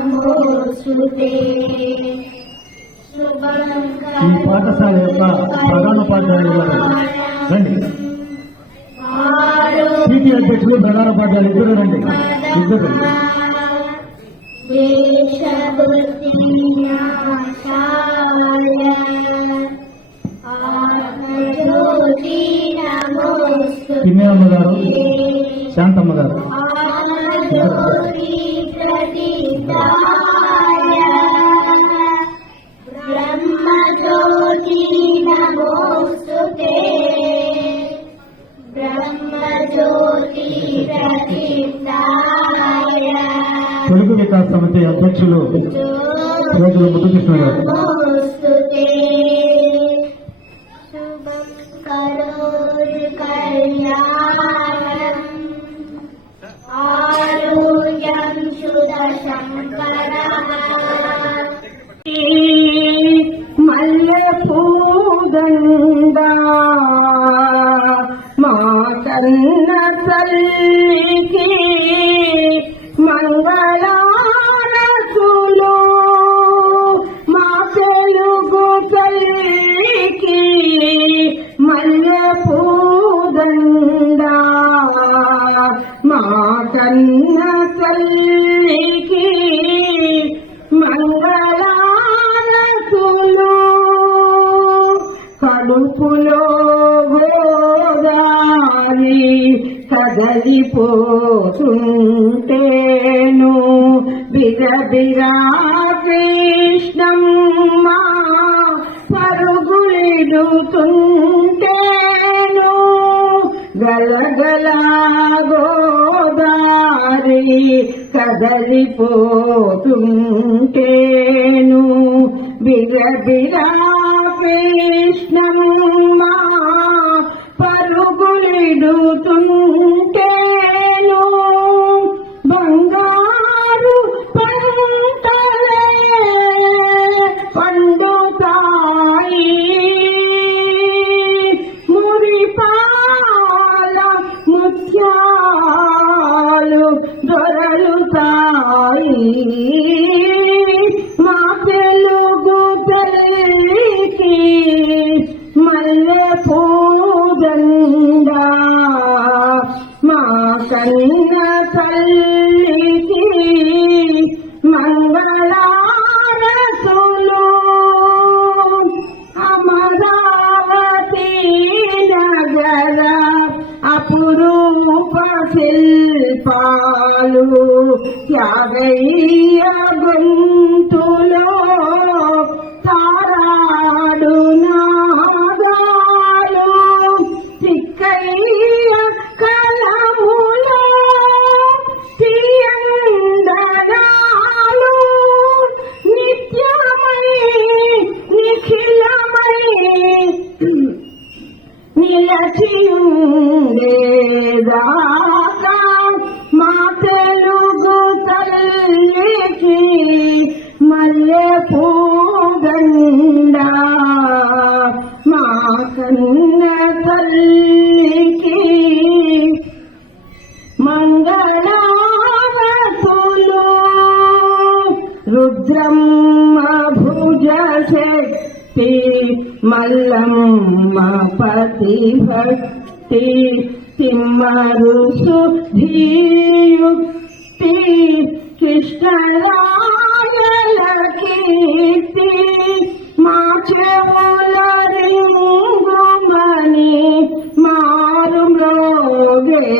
పాడవలసింది. ఈ పాఠశాల యొక్క ప్రధానోపాధ్యాయులు గారు రండి. పీటీ అధ్యక్షులు ప్రధానోపాధ్యాయులు ఇద్దరు రండి. ఇద్దరు పిన్నమ్మ గారు, శాంతమ్మ గారు. తెలుగు వికాస్ సమితి అధ్యక్షులు రోజుల ముద్దుకృష్ణ గారు. మల్లెపూదండా మా కన్న తల్లికి మంగళారతులు, మా తెలుగు తల్లికి మల్లెపూదండా మా కన్న తల్లికి మంగళారతులు. కడుపులో గోదారి కదలిపోతుంటేను, బిరబిరా కృష్ణమ్మ పరుగులిడుతుంటేను, గలగల గోదారి కదలిపోతుంటేను, బిరబిరా కృష్ణమ్మ పరుగులిడుతుంటేను, బంగారు పంటలే పండుతాయి, మురిపాల ముత్యాలు దొరలుతాయి. మా తెలుగు తల్లికి మల్లెపూదండా మా కన్న తల్లికి మంగళారతులు. అమరావతి నగర అపురూప శిల్పాలు, త్యాగయ్య గొంతులో తారాడు నాదాలు, తిక్కయ్య కలములో తీయందనాలు, నిత్యమై నిఖిలమై నిలచియుండేదాకా మా తెలుగు తల్లికి మల్లెపూదండా మా కన్న తల్లికి మంగళారతులు. రుద్రమ్మ భుజ శక్తి, మల్లమ్మ పతి భక్తి, తిమ్మరు సుధీయుక్తి, కృష్ణరాయల కీర్తి, మా చెవుల రింగుమని మారు మ్రోగేదాకా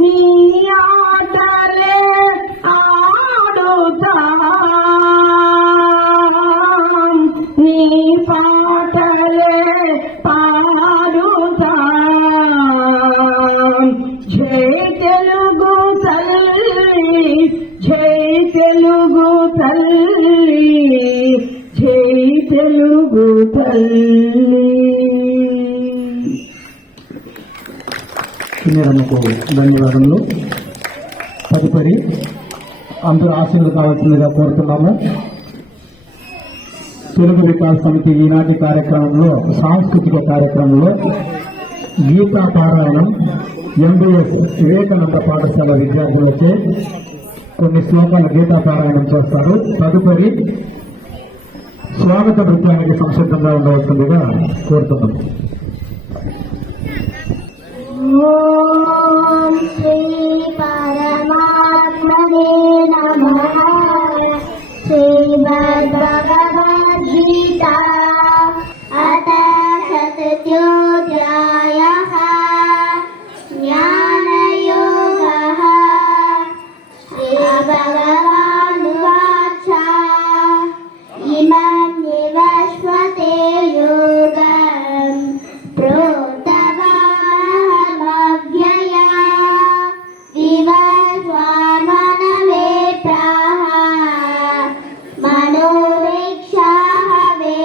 నీ ఆటలే ఆడుతా, నీ పాటలే పాడుతా. జై తెలుగు తల్లి, జై తెలుగు తల్లి, జై తెలుగు తల్లి. చిన్నరమ్మకు ధన్యవాదములు. తదుపరి అందరూ ఆశీర్వాదాలు కావాల్సిందిగా కోరుతున్నాము. తెలుగు వికాస్ సమితి ఈనాటి కార్యక్రమంలో సాంస్కృతిక కార్యక్రమంలో గీతా పారాయణం ఎంబీఎస్ వివేకానంద పాఠశాల విద్యార్థులచే కొన్ని శ్లోకాల గీతా పారాయణం చేస్తారు. తదుపరి స్వాగత నృత్యానికి సంసిద్ధంగా ఉండవలసిందిగా కోరుతున్నాం. ఓం శ్రీ పరమాత్మనే నమః. శ్రీమద్భగవద్గీత అథ సప్తోధ్యాయః జ్ఞానయోగః. శ్రీభగవానువాచ ఇమం వివస్వతే యోగం ప్రోక్తవామహమవ్యయా వివస్వాన్మనవే ప్రాహ మనోరేక్షాః వే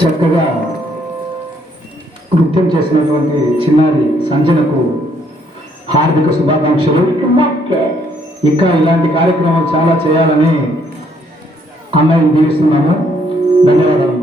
చక్కగా నృత్యం చేసినటువంటి చిన్నారి సంజనకు హార్దిక శుభాకాంక్షలు. ఇంకా ఇలాంటి కార్యక్రమాలు చాలా చేయాలని అన్నయ్యని దీవిస్తున్నాము. ధన్యవాదాలు.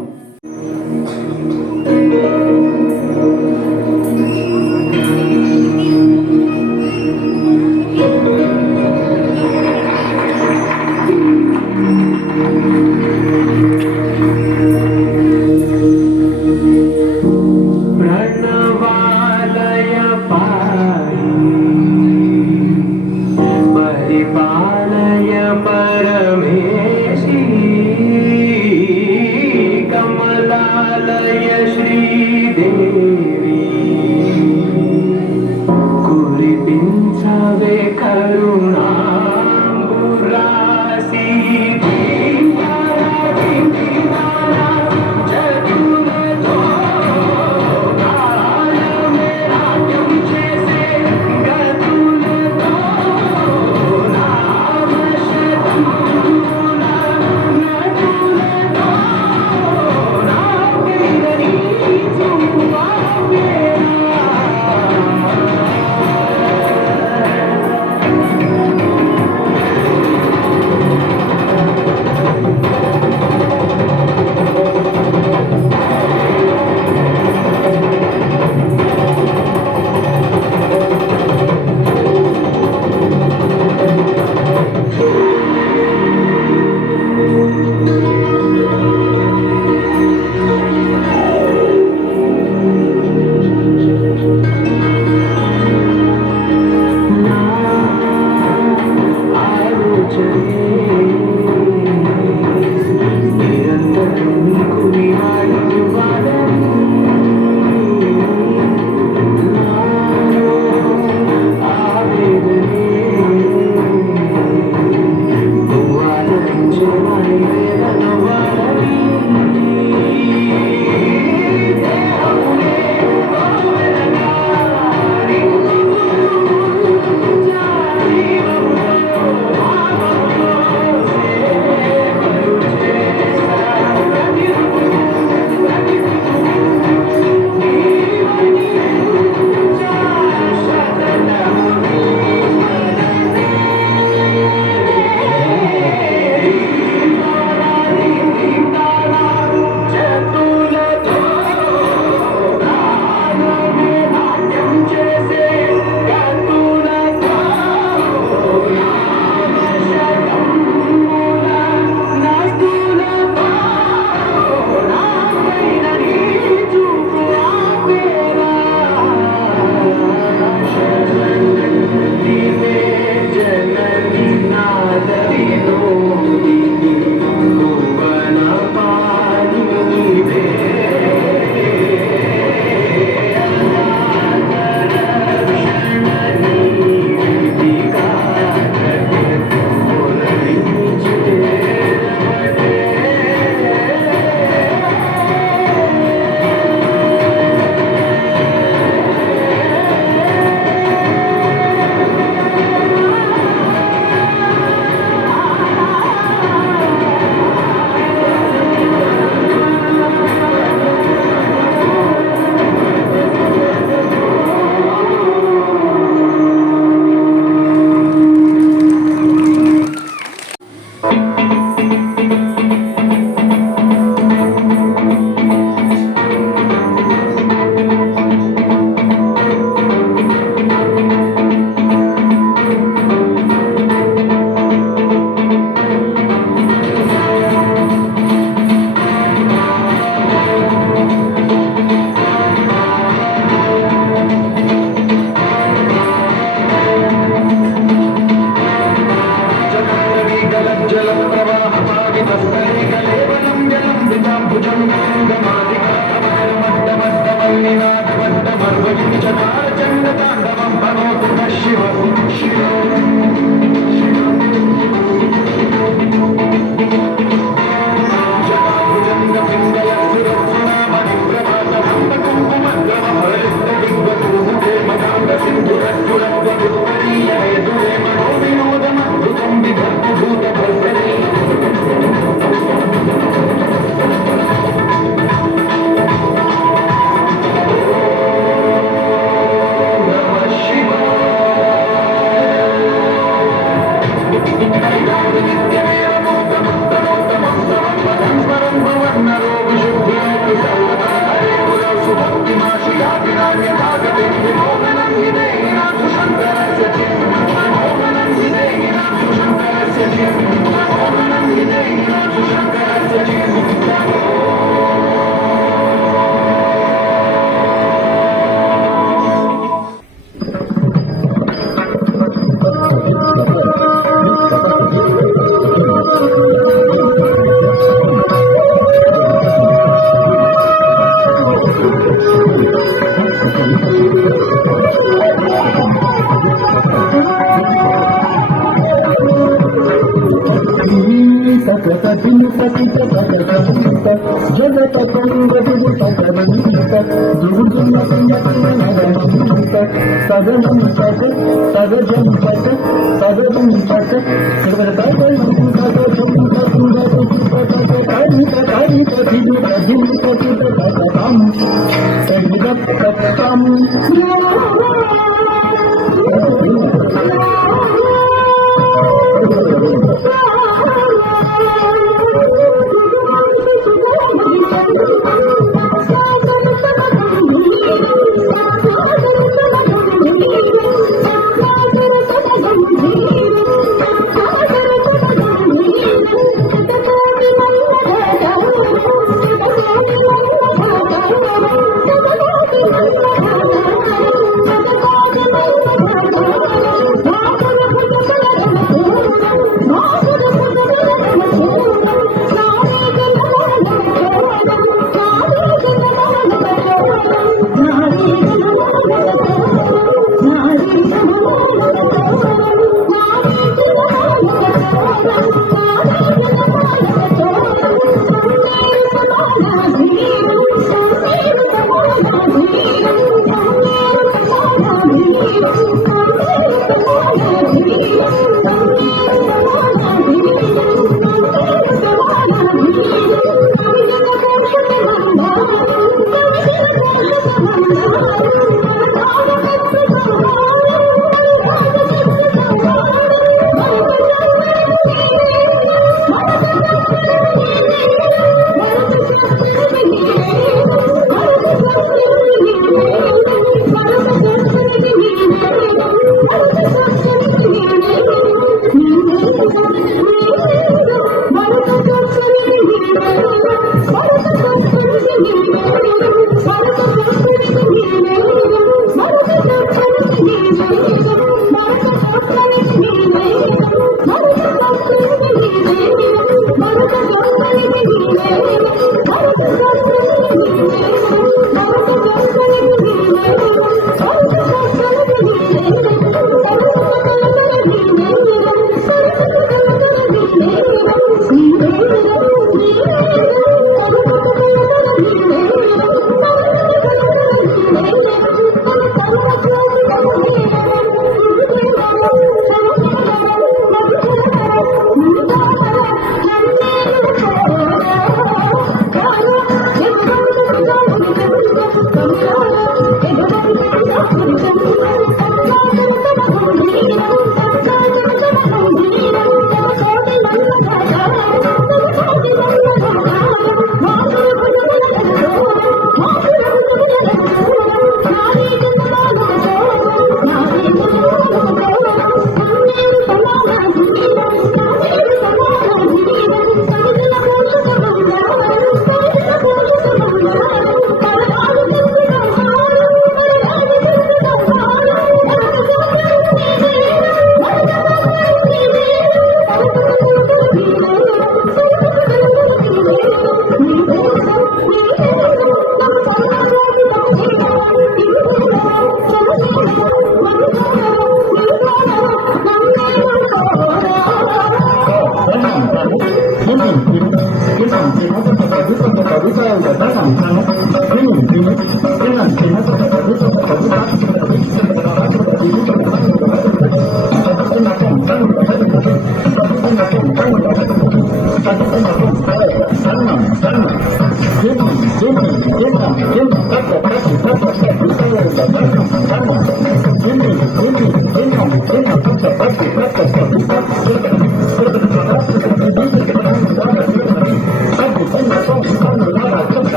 పరిపాలయ పరమేశీ కమలాలయ శ్రీదేవి కురిపించవే కరుణాంబురాశి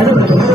Thank you.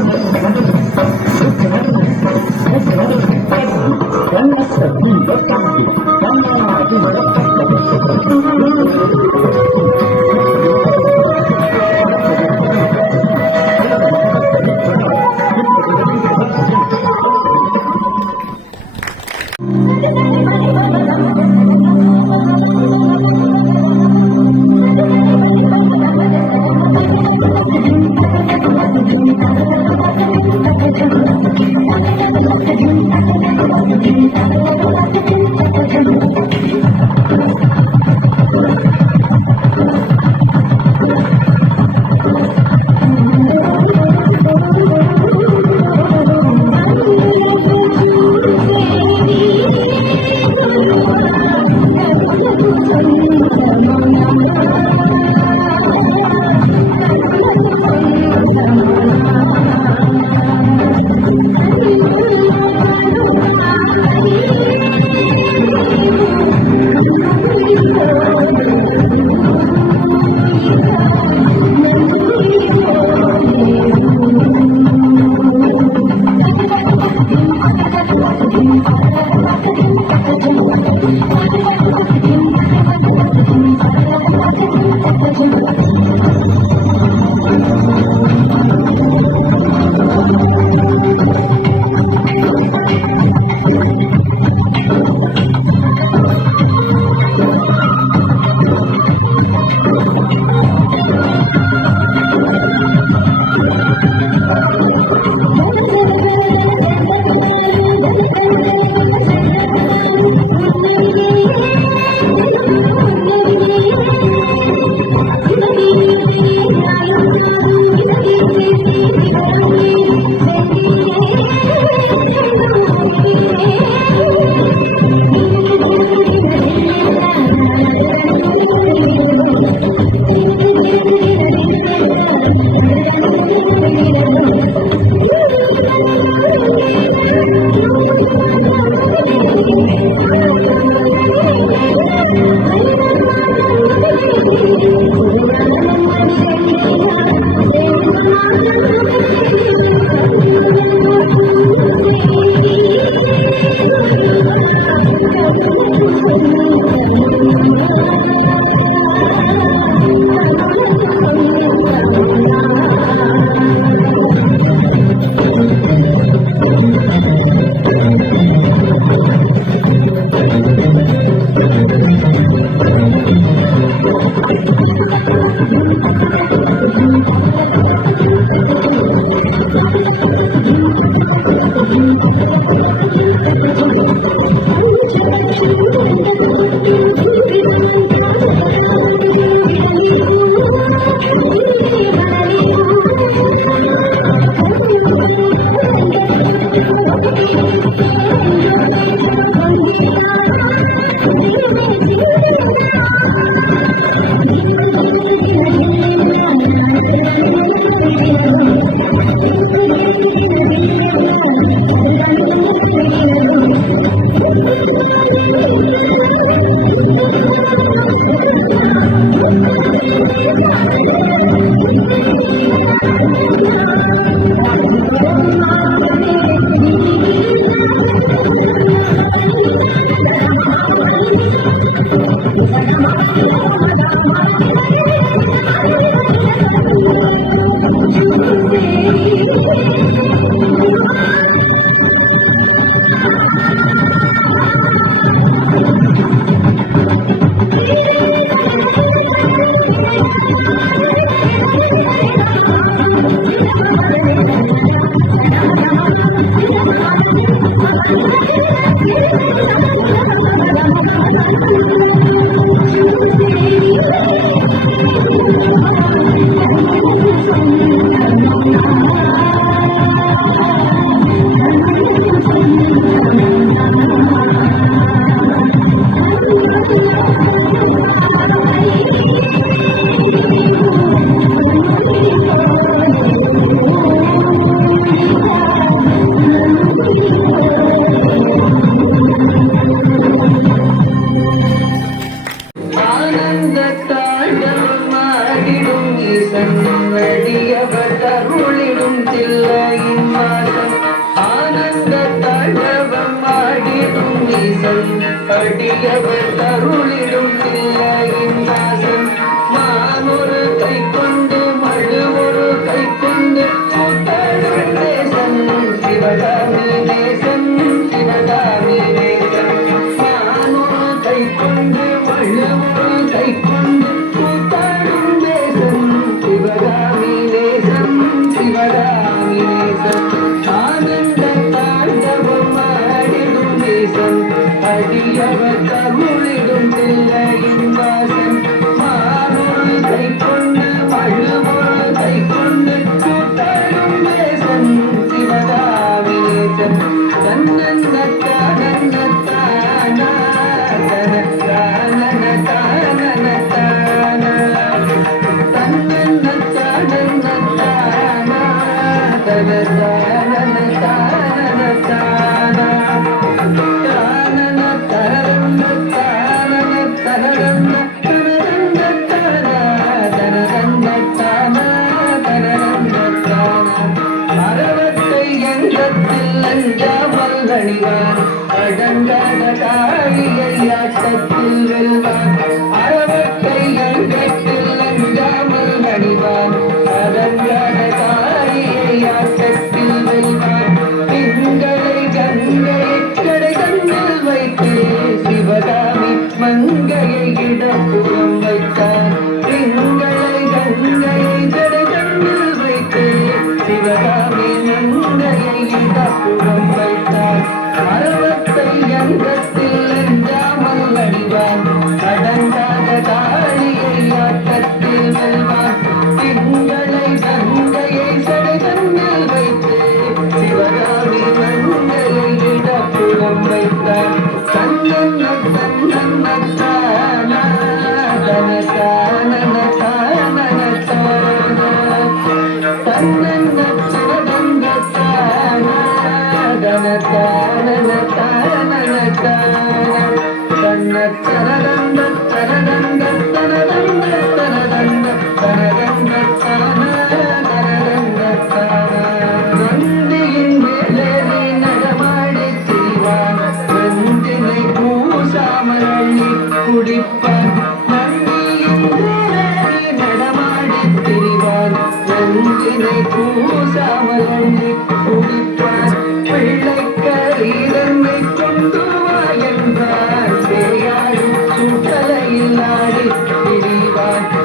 கொண்டு வா என்றார் பேயாடும் சுட்டலையில் ஆடி திரிவார்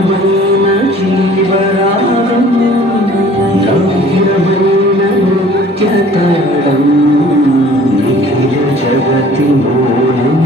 మధురమైన జీవరాగం నవ్యమైన నృత్యతాళం నిఖిల జగతి మూలం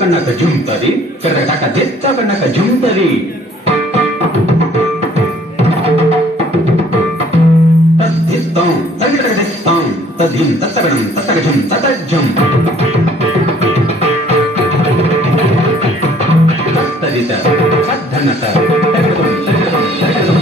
కన్నక జుంతది కరటక దెత్త కన్నక జుంతది తద్దిత్తం తగిడగదిత్తం తదిం తత్తగడం తత్తగజం తతజ్జం తత్తదిత తద్ధనత తగదం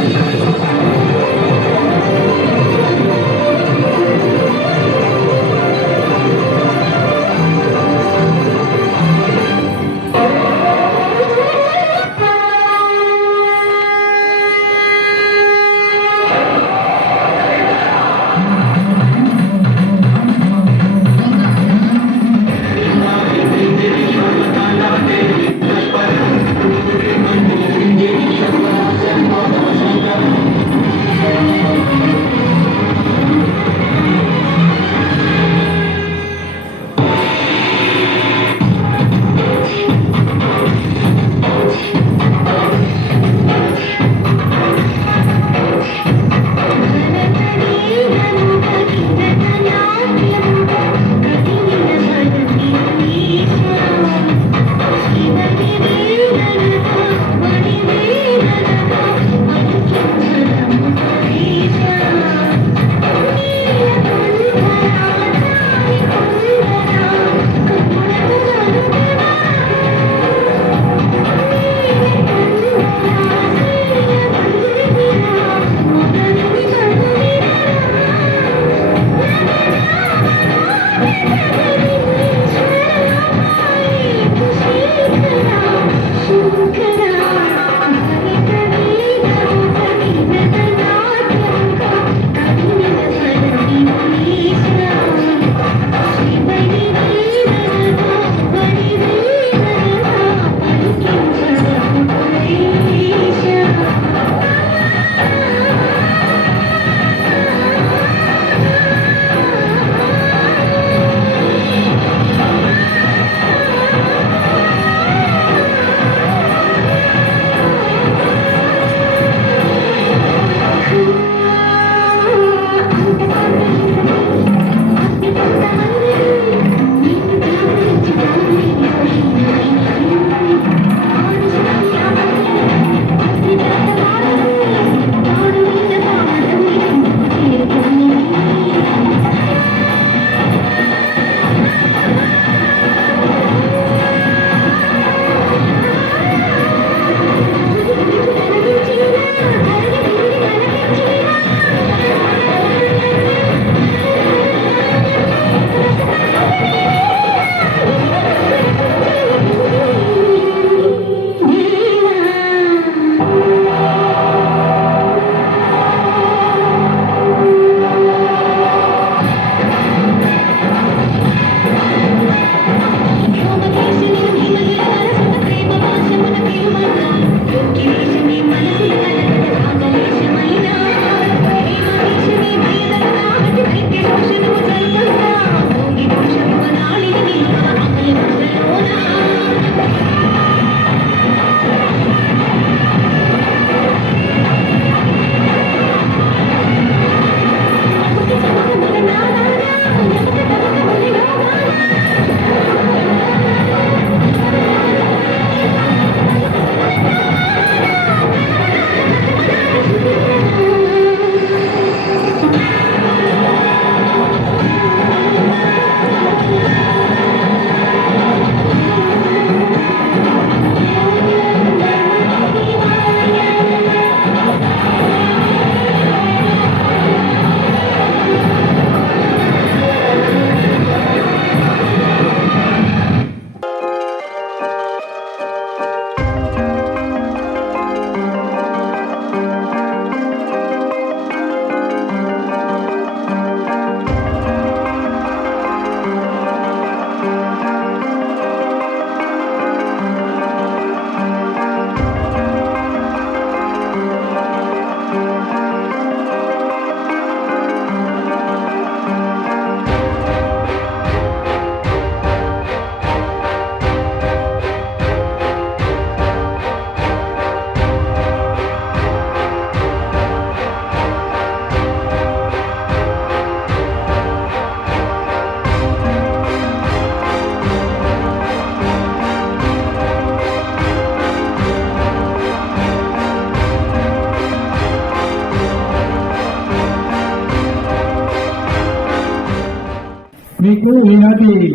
శ్రీమతి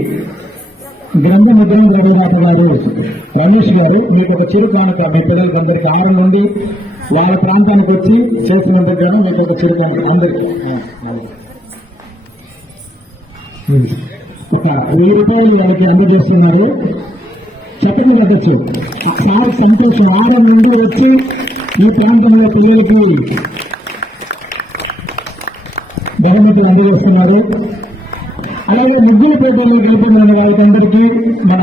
గ్రంథ ముద్రణ రఘునాథ గారు రమేష్ గారు మీకు ఒక చిరు కానుక మీ పిల్లలకి అందరికి 6 నుండి వాళ్ళ ప్రాంతానికి వచ్చి చేసినందుకు గాను మీకు ఒక చిరు కానుక అందరికి ఒక 1000 రూపాయలు వాళ్ళకి అందజేస్తున్నారు. చెప్పండి కదచ్చు చాలా సంతోషం. 6 నుండి వచ్చి ఈ ప్రాంతంలో పిల్లలకి బహుమతులు అందజేస్తున్నారు. అలాగే ముగ్గుల పోటీల్లో గెలుపొందిన వాళ్ళకందరికీ మన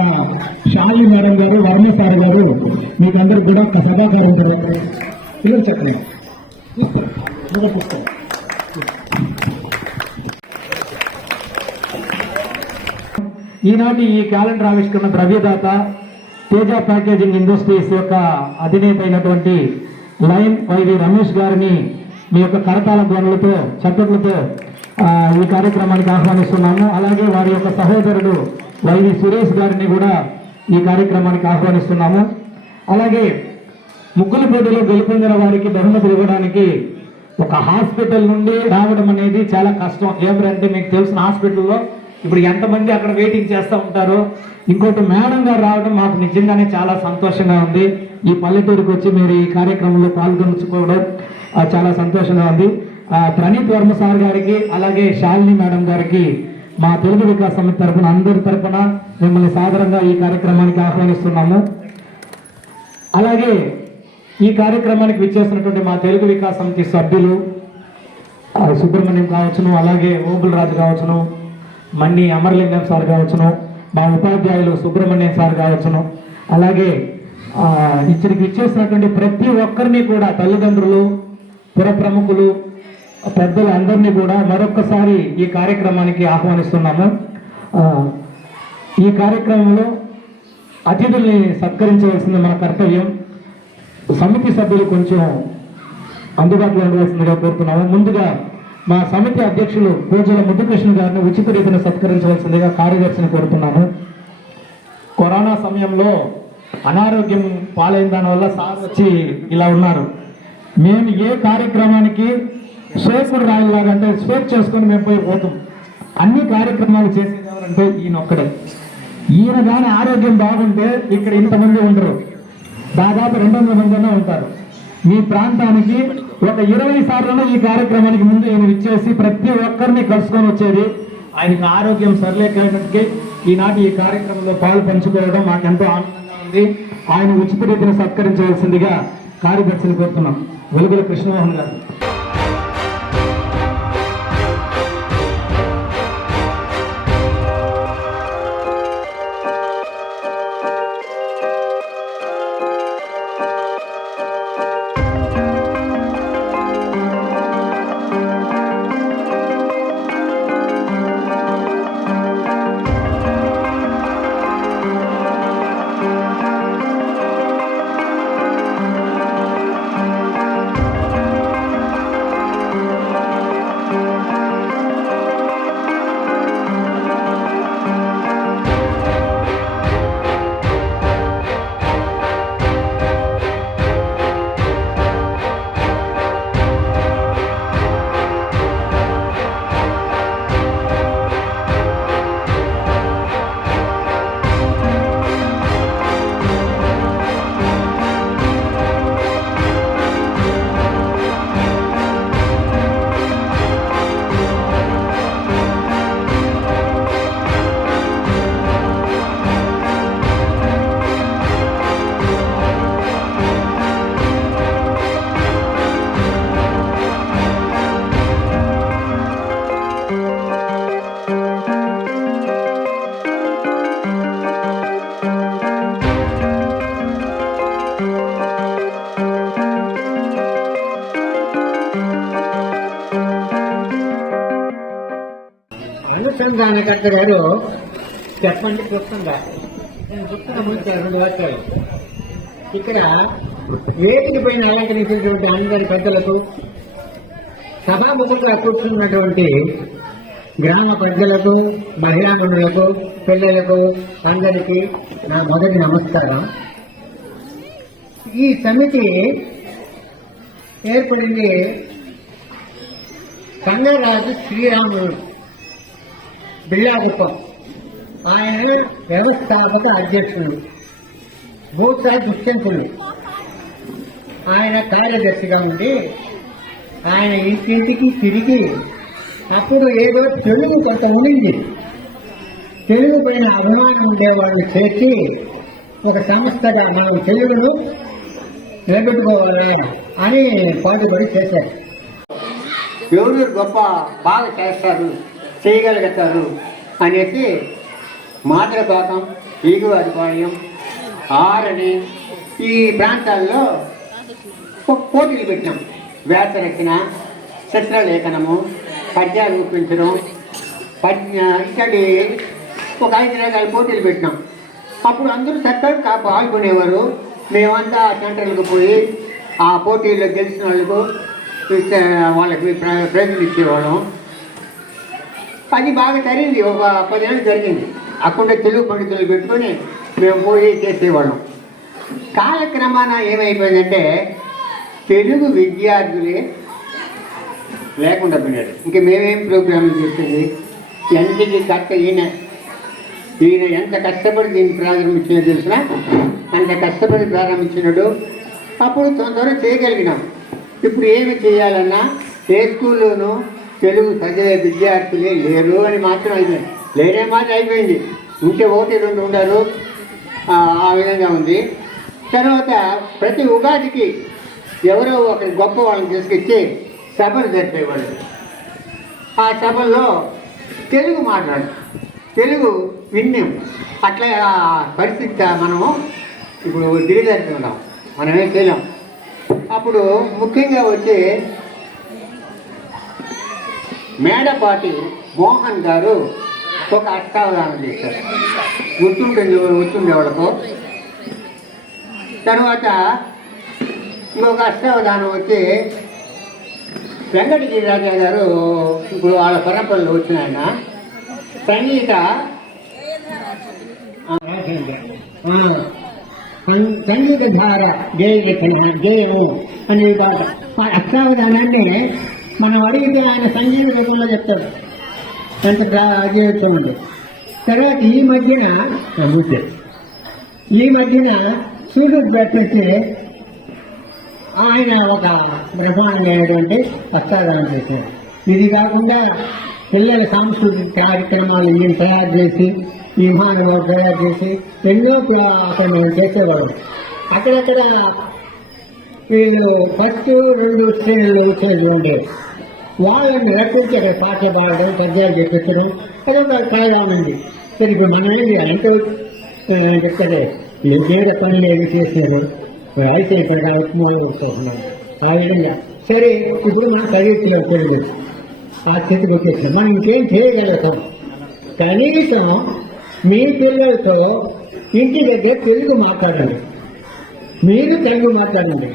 షాలి మేడం గారు, వర్మ సార్ గారు మీకు అందరికి కూడా ఒక సభాకారం ఉంటారు. పిల్లలు చెప్పండి. ఈనాటి ఈ క్యాలెండర్ ఆవిష్కరణ ద్రవ్యదాత తేజ ప్యాకేజింగ్ ఇండస్ట్రీస్ యొక్క అధినేత అయినటువంటి లైన్ వైవి రమేష్ గారిని మీ యొక్క కరతాళ ధ్వనులతో చప్పట్లతో ఈ కార్యక్రమానికి ఆహ్వానిస్తున్నాము. అలాగే వారి యొక్క సహోదరుడు వైవి సురేష్ గారిని కూడా ఈ కార్యక్రమానికి ఆహ్వానిస్తున్నాము. అలాగే ముగ్గుల పోటీలో గెలుపొందిన వారికి బహుమతులు ఇవ్వడానికి ఒక హాస్పిటల్ నుండి రావడం అనేది చాలా కష్టం. ఏమిటంటే మీకు తెలిసిన హాస్పిటల్లో ఇప్పుడు ఎంతమంది అక్కడ వెయిటింగ్ చేస్తూ ఉంటారో. ఇంకోటి మేడం గారు రావడం మాకు నిజంగానే చాలా సంతోషంగా ఉంది. ఈ పల్లెటూరుకు వచ్చి మీరు ఈ కార్యక్రమంలో పాల్గొనుకోవడం చాలా సంతోషంగా ఉంది. ప్రణీత్ వర్మ సార్ గారికి అలాగే శాలిని మేడం గారికి మా తెలుగు వికాస్ సమితి తరఫున అందరి తరఫున మిమ్మల్ని సాదరంగా ఈ కార్యక్రమానికి ఆహ్వానిస్తున్నాము. అలాగే ఈ కార్యక్రమానికి విచ్చేసినటువంటి మా తెలుగు వికాస్ సమితి సభ్యులు సుబ్రహ్మణ్యం కావచ్చును, అలాగే ఓబుల్ రాజు కావచ్చును, మన్ని అమరలింగం సార్ కావచ్చును, మా ఉపాధ్యాయులు సుబ్రహ్మణ్యం సార్ కావచ్చును, అలాగే ఇక్కడికి విచ్చేసినటువంటి ప్రతి ఒక్కరిని కూడా తల్లిదండ్రులు, పుర ప్రముఖులు, పెద్దలు అందరినీ కూడా మరొక్కసారి ఈ కార్యక్రమానికి ఆహ్వానిస్తున్నాము. ఈ కార్యక్రమంలో అతిథుల్ని సత్కరించవలసింది మన కర్తవ్యం. సమితి సభ్యులు కొంచెం అందుబాటులో ఉండవలసిందిగా కోరుతున్నాము. ముందుగా మా సమితి అధ్యక్షులు పూజల ముద్దుకృష్ణ గారిని ఉచిత రీతిని సత్కరించవలసిందిగా కార్యదర్శిని కోరుతున్నాను. కరోనా సమయంలో అనారోగ్యం పాలైన దానివల్ల సార్ వచ్చి ఇలా ఉన్నారు. మేము ఏ కార్యక్రమానికి స్వేచ్ఛుడు రాయలాగా అంటే స్వేచ్ఛ చేసుకొని మేము పోతాం. అన్ని కార్యక్రమాలు చేసేది ఎవరంటే ఈయన ఒక్కడే. ఈయన కానీ ఆరోగ్యం బాగుంటే ఇక్కడ ఇంతమంది ఉండరు, దాదాపు 200 మంది ఉంటారు. మీ ప్రాంతానికి ఒక 20 సార్లు ఈ కార్యక్రమానికి ముందు ఈయన ఇచ్చేసి ప్రతి ఒక్కరిని కలుసుకొని వచ్చేది. ఆయనకు ఆరోగ్యం సరిలేకపోయినట్టుకి ఈనాటి ఈ కార్యక్రమంలో పాలు పంచుకోవడం మాకెంతో ఆనందంగా ఉంది. ఆయన ఉచిత రీతిని సత్కరించవలసిందిగా కార్యదర్శిని కోరుతున్నాం. వెలుగుల కృష్ణమోహన్ గారు. అనుసంధానకర్త గారు చెప్పండి క్లుప్తంగా. నేను చెప్తున్న ముందు 2 వాక్యాలు. ఇక్కడ వేదిక పైన అలంకరించినటువంటి అందరి పెద్దలకు, సభాముఖంగా కూర్చున్నటువంటి గ్రామ పెద్దలకు, మహిళా మండలకు, పిల్లలకు అందరికీ నా మొదటి నమస్కారం. ఈ సమితి ఏర్పడింది కన్నరాజు శ్రీరాముడు బిళ్ళాగుప్పం ఆయన వ్యవస్థాపక అధ్యక్షుడు, భూసా దుష్యంతులు ఆయన కార్యదర్శిగా ఉండి ఆయన ఇంటింటికి తిరిగి అప్పుడు ఏదో తెలుగు కొంత ఉండింది, తెలుగు పైన అభిమానం ఉండేవాళ్ళని చేర్చి ఒక సంస్థగా మనం తెలుగును నిలబెట్టుకోవాలి అని పాటుపడి చేశారు. ఎవరు గొప్ప బాగా చేస్తారు, చేయగలుగుతారు అనేసి మాద్రపాకం, ఈగువారిపాళ్యం, ఆరని ఈ ప్రాంతాల్లో పోటీలు పెట్టినాం. వ్యాసరచన, చిత్రలేఖనము, పద్యాలు చూపించడం, ఇట్లాంటి ఒక 5 రకాల పోటీలు పెట్టినాం. అప్పుడు అందరూ చక్కగా పాల్గొనేవారు. మేమంతా సెంటర్లకు పోయి ఆ పోటీల్లో గెలిచిన వాళ్ళకి ప్రైజులు ఇచ్చేవాళ్ళం. అది బాగా జరిగింది, ఒక 10 ఏళ్ళు జరిగింది. అక్కడ తెలుగు పండితులు పెట్టుకొని మేము పోయి చేసేవాళ్ళం. కాలక్రమాన ఏమైపోయిందంటే తెలుగు విద్యార్థులే లేకుండా పోయినాడు. ఇంక మేమేం ప్రోగ్రాంలు చేసేది, ఎంతకి కట్ట ఈయన ఎంత కష్టపడి దీన్ని ప్రారంభించినా తెలిసినా అంత కష్టపడి ప్రారంభించినాడు. అప్పుడు తొందరగా చేయగలిగినాం. ఇప్పుడు ఏమి చేయాలన్నా ఏ స్కూల్లోనూ తెలుగు చదివే విద్యార్థులే లేరు అని మాత్రం అయిపోయింది. లేరే మాత్రం అయిపోయింది. ఉంటే 1-2 ఉండరు, ఆ విధంగా ఉంది. తర్వాత ప్రతి ఉగాదికి ఎవరో ఒకరి గొప్ప వాళ్ళని తీసుకొచ్చి సభలు జరిపేవాళ్ళు. ఆ సభల్లో తెలుగు మాట్లాడు, తెలుగు విన్నాం. అట్లా పరిస్థితి మనము ఇప్పుడు దిగజారుతున్నాం, మనమేం చేయలేం. అప్పుడు ముఖ్యంగా వచ్చి మేడపాటి మోహన్ గారు ఒక అష్టావధానం చేశారు, గుర్తుండేవాళ్ళకు. తర్వాత ఇంకొక అష్టావధానం వచ్చి వెంకటగిరి రాజా గారు, ఇప్పుడు వాళ్ళ పరంపరలో వచ్చిన ఆయన సంగీత ధార గేయము అనే అష్టావధానాన్ని మనం అడిగితే ఆయన సంగీత రూపంలో చెప్తాడు, ఎంత అజీవించమండి. తర్వాత ఈ మధ్యన సూర్యుడు పెట్టేసి ఆయన ఒక బ్రహ్మాండమైనటువంటి అష్టావధానం చేశారు. ఇది కాకుండా పిల్లల సాంస్కృతిక కార్యక్రమాలు ఈయన తయారు చేసి, ఈ మహానుభావులు తయారు చేసి ఎన్నో అక్కడ మేము చేసేవాడు. అక్కడక్కడ వీళ్ళు ఫస్ట్ 2 శ్రేణులు వచ్చేది ఉండేవి. వాళ్ళని రప్పించి అక్కడ పాట పాడడం, పద్యాలు చెప్పించడం, అదొక కళగా ఉంది. సరే ఇప్పుడు మనం ఏంటి అంటే చెప్తే ఏదో పనులు ఏమి చేసేది అయితే ఇక్కడ ఉప్మాడుతున్నాం. ఆ విధంగా సరే ఇప్పుడు మనం చదివించలేం తెలుగు, ఆ స్థితికి వచ్చేసాం. మనం ఇంకేం చేయగలుగుతాం? కనీసం మీ పిల్లలతో ఇంటి దగ్గర తెలుగు మాట్లాడండి, మీరు తెలుగు మాట్లాడండి,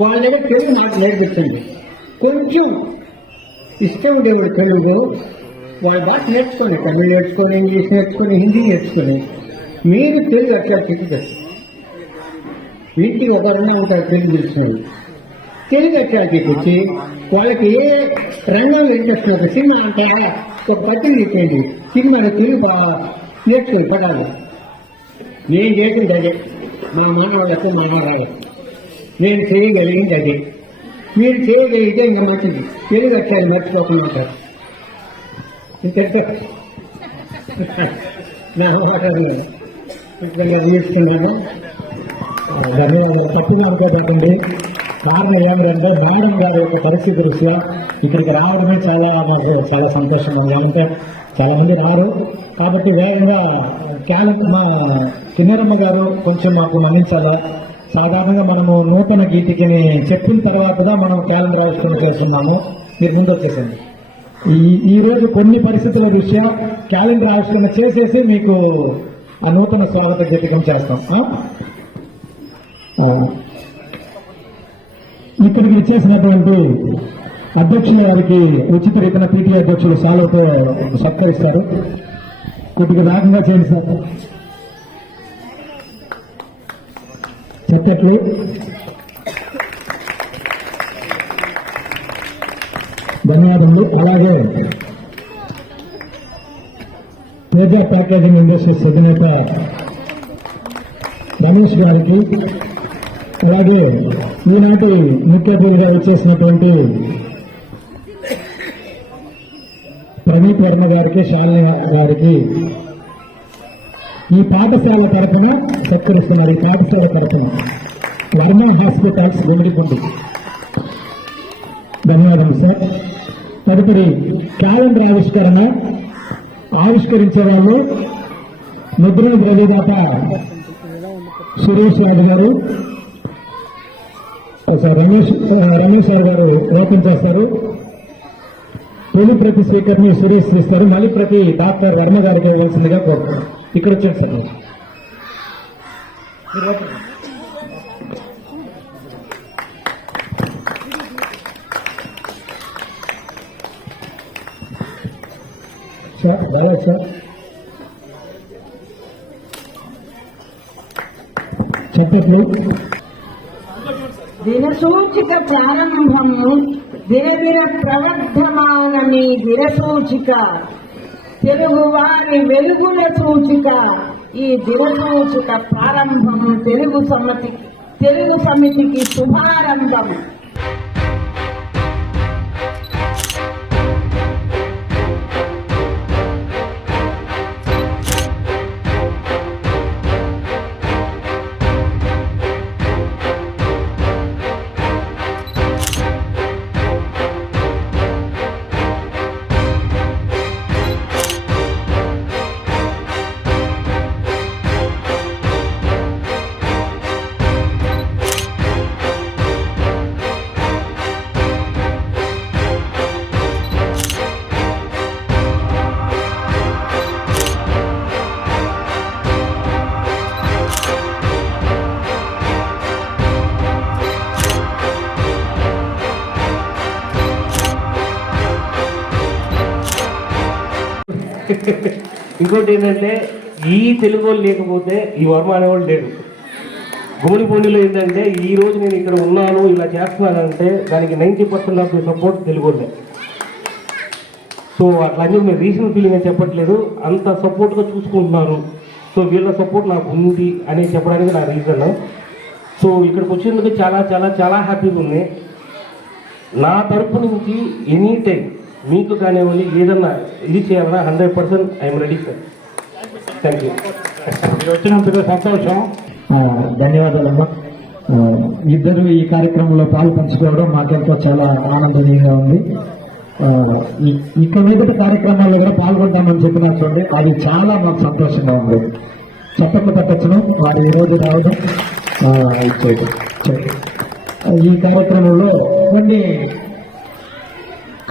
వాళ్ళ దగ్గర తెలుగు నాకు నేర్పించండి. కొంచెం ఇష్టం ఉండేవాడు తెలుగు, వాళ్ళ భాష నేర్చుకొని, తమిళ నేర్చుకొని, ఇంగ్లీష్ నేర్చుకొని, హిందీ నేర్చుకొని మీరు తెలుగు అట్లా తెచ్చుకోండి. ఇంటికి ఒకరున్నా ఉంటారు తెలుగు తెలిసినవి. తెలుగు అట్లా తెచ్చి వాళ్ళకి ఏ రంగంలో ఇంట్రెస్ట్ ఒక సినిమా అంటే ఒక పత్రిక చెప్పండి, సినిమాలో తెలుగు నేర్చుకొని పడాలి. నేను చేసింది అదే, మా మానవులకు మానవరాలు నేను చేయగలిగింది అదే. మీరు చేయగలిగితే ఇంకా మంచిది. తెలుగు అక్షరాలు మర్చిపోకుండా ఉంటారు. నా తీసుకున్నాను. ధన్యవాదాలు. తప్పుగా అనుకోబట్టండి. కారణం ఏమిటంటే మేడం గారి యొక్క పరిస్థితి దృష్ట్యా ఇక్కడికి రావడమే నాకు చాలా సంతోషంగా ఉంది. అంటే చాలా మంది రారు కాబట్టి వేగంగా మా కిన్నెరమ్మ గారు కొంచెం మాకు మన్నించాలా. సాధారణంగా మనము నూతన గీతికని చెప్పిన తర్వాతగా మనం క్యాలెండర్ ఆవిష్కరణ చేస్తున్నాము. మీరు ముందు వచ్చేసింది. ఈ రోజు కొన్ని పరిస్థితుల దృష్ట్యా క్యాలెండర్ ఆవిష్కరణ చేసేసి మీకు ఆ నూతన స్వాగత గీతికం చేస్తాం. ఇక్కడికి ఇచ్చేసినటువంటి అధ్యక్షుల వారికి ఉచిత రీతిన పీటీ అధ్యక్షులు సాలతో సత్కరిస్తారు. కొద్దిగా వేగంగా చేయండి సార్. చెప్పట్లు ధన్యవాదములు. అలాగే తేజ ప్యాకేజింగ్ ఇండస్ట్రీస్ అధినేత రమేష్ గారికి, అలాగే ఈనాటి ముఖ్య అతిథిగా వచ్చేసినటువంటి ప్రణీత్ వర్మ గారికి, శాలిని గారికి ఈ పాఠశాల తరఫున సత్కరిస్తున్నారు. ఈ పాఠశాల తరఫున వర్మ హాస్పిటల్స్ గుమిడిగుండి. ధన్యవాదాలు సార్. తదుపరి క్యాలెండర్ ఆవిష్కరించే వాళ్ళు ముద్రణ ద్రవ్యదాత సురేష్ యాదవ్ గారు, రమేష్ గారు ఓపెన్ చేస్తారు. తొలి ప్రతి స్పీకర్ ని సురేష్ తీస్తారు. మళ్ళీ ప్రతి డాక్టర్ వర్మ గారికి ఇవ్వాల్సిందిగా కోరుతారు. ఇక్కడ వచ్చారు సార్. సార్ రాలేదు సార్. చెప్పట్లు దినసూచిక ప్రారంభము దినదిన ప్రవర్ధమానమీ దినసూచిక తెలుగువారి వెలుగుల సూచిక. ఈ దినసూచిక ప్రారంభం తెలుగు సమితికి శుభారంభం. ఇంకోటి ఏంటంటే ఈ తెలుగు వాళ్ళు లేకపోతే ఈ వర్మ అనేవాళ్ళు లేడు. గోనిపొండిలో ఏంటంటే ఈ రోజు నేను ఇక్కడ ఉన్నాను, ఇలా చేస్తున్నానంటే దానికి 90% ఆఫ్ ది సపోర్ట్ తెలుగు వాళ్ళే. సో అట్లా అని నేను రీజనల్ ఫీలింగ్ అని చెప్పట్లేదు, అంత సపోర్ట్గా చూసుకుంటున్నారు. సో వీళ్ళ సపోర్ట్ నాకు ఉంది అని చెప్పడానికి నా రీజన్. సో ఇక్కడికి వచ్చేందుకు చాలా చాలా చాలా హ్యాపీగా ఉంది. నా తరపు నుంచి ఎనీ టైం మీకు కానివ్వండి ఏదన్నా ఇది చేయాలన్నా 100% I'm ready sir. Thank you. మీరు వచ్చినందుకు సంతోషం. ధన్యవాదాలమ్మా. ఇద్దరు ఈ కార్యక్రమంలో పాలు పంచుకోవడం మాకెంతో చాలా ఆనందనీయంగా ఉంది. ఇక మీదటి కార్యక్రమాల్లో కూడా పాల్గొంటామని చెప్పినా చూడండి, అది చాలా మాకు సంతోషంగా ఉంది. చప్పట్లు పట్టచ్చును వారు ఈరోజు రావడం ఈ కార్యక్రమంలో కొన్ని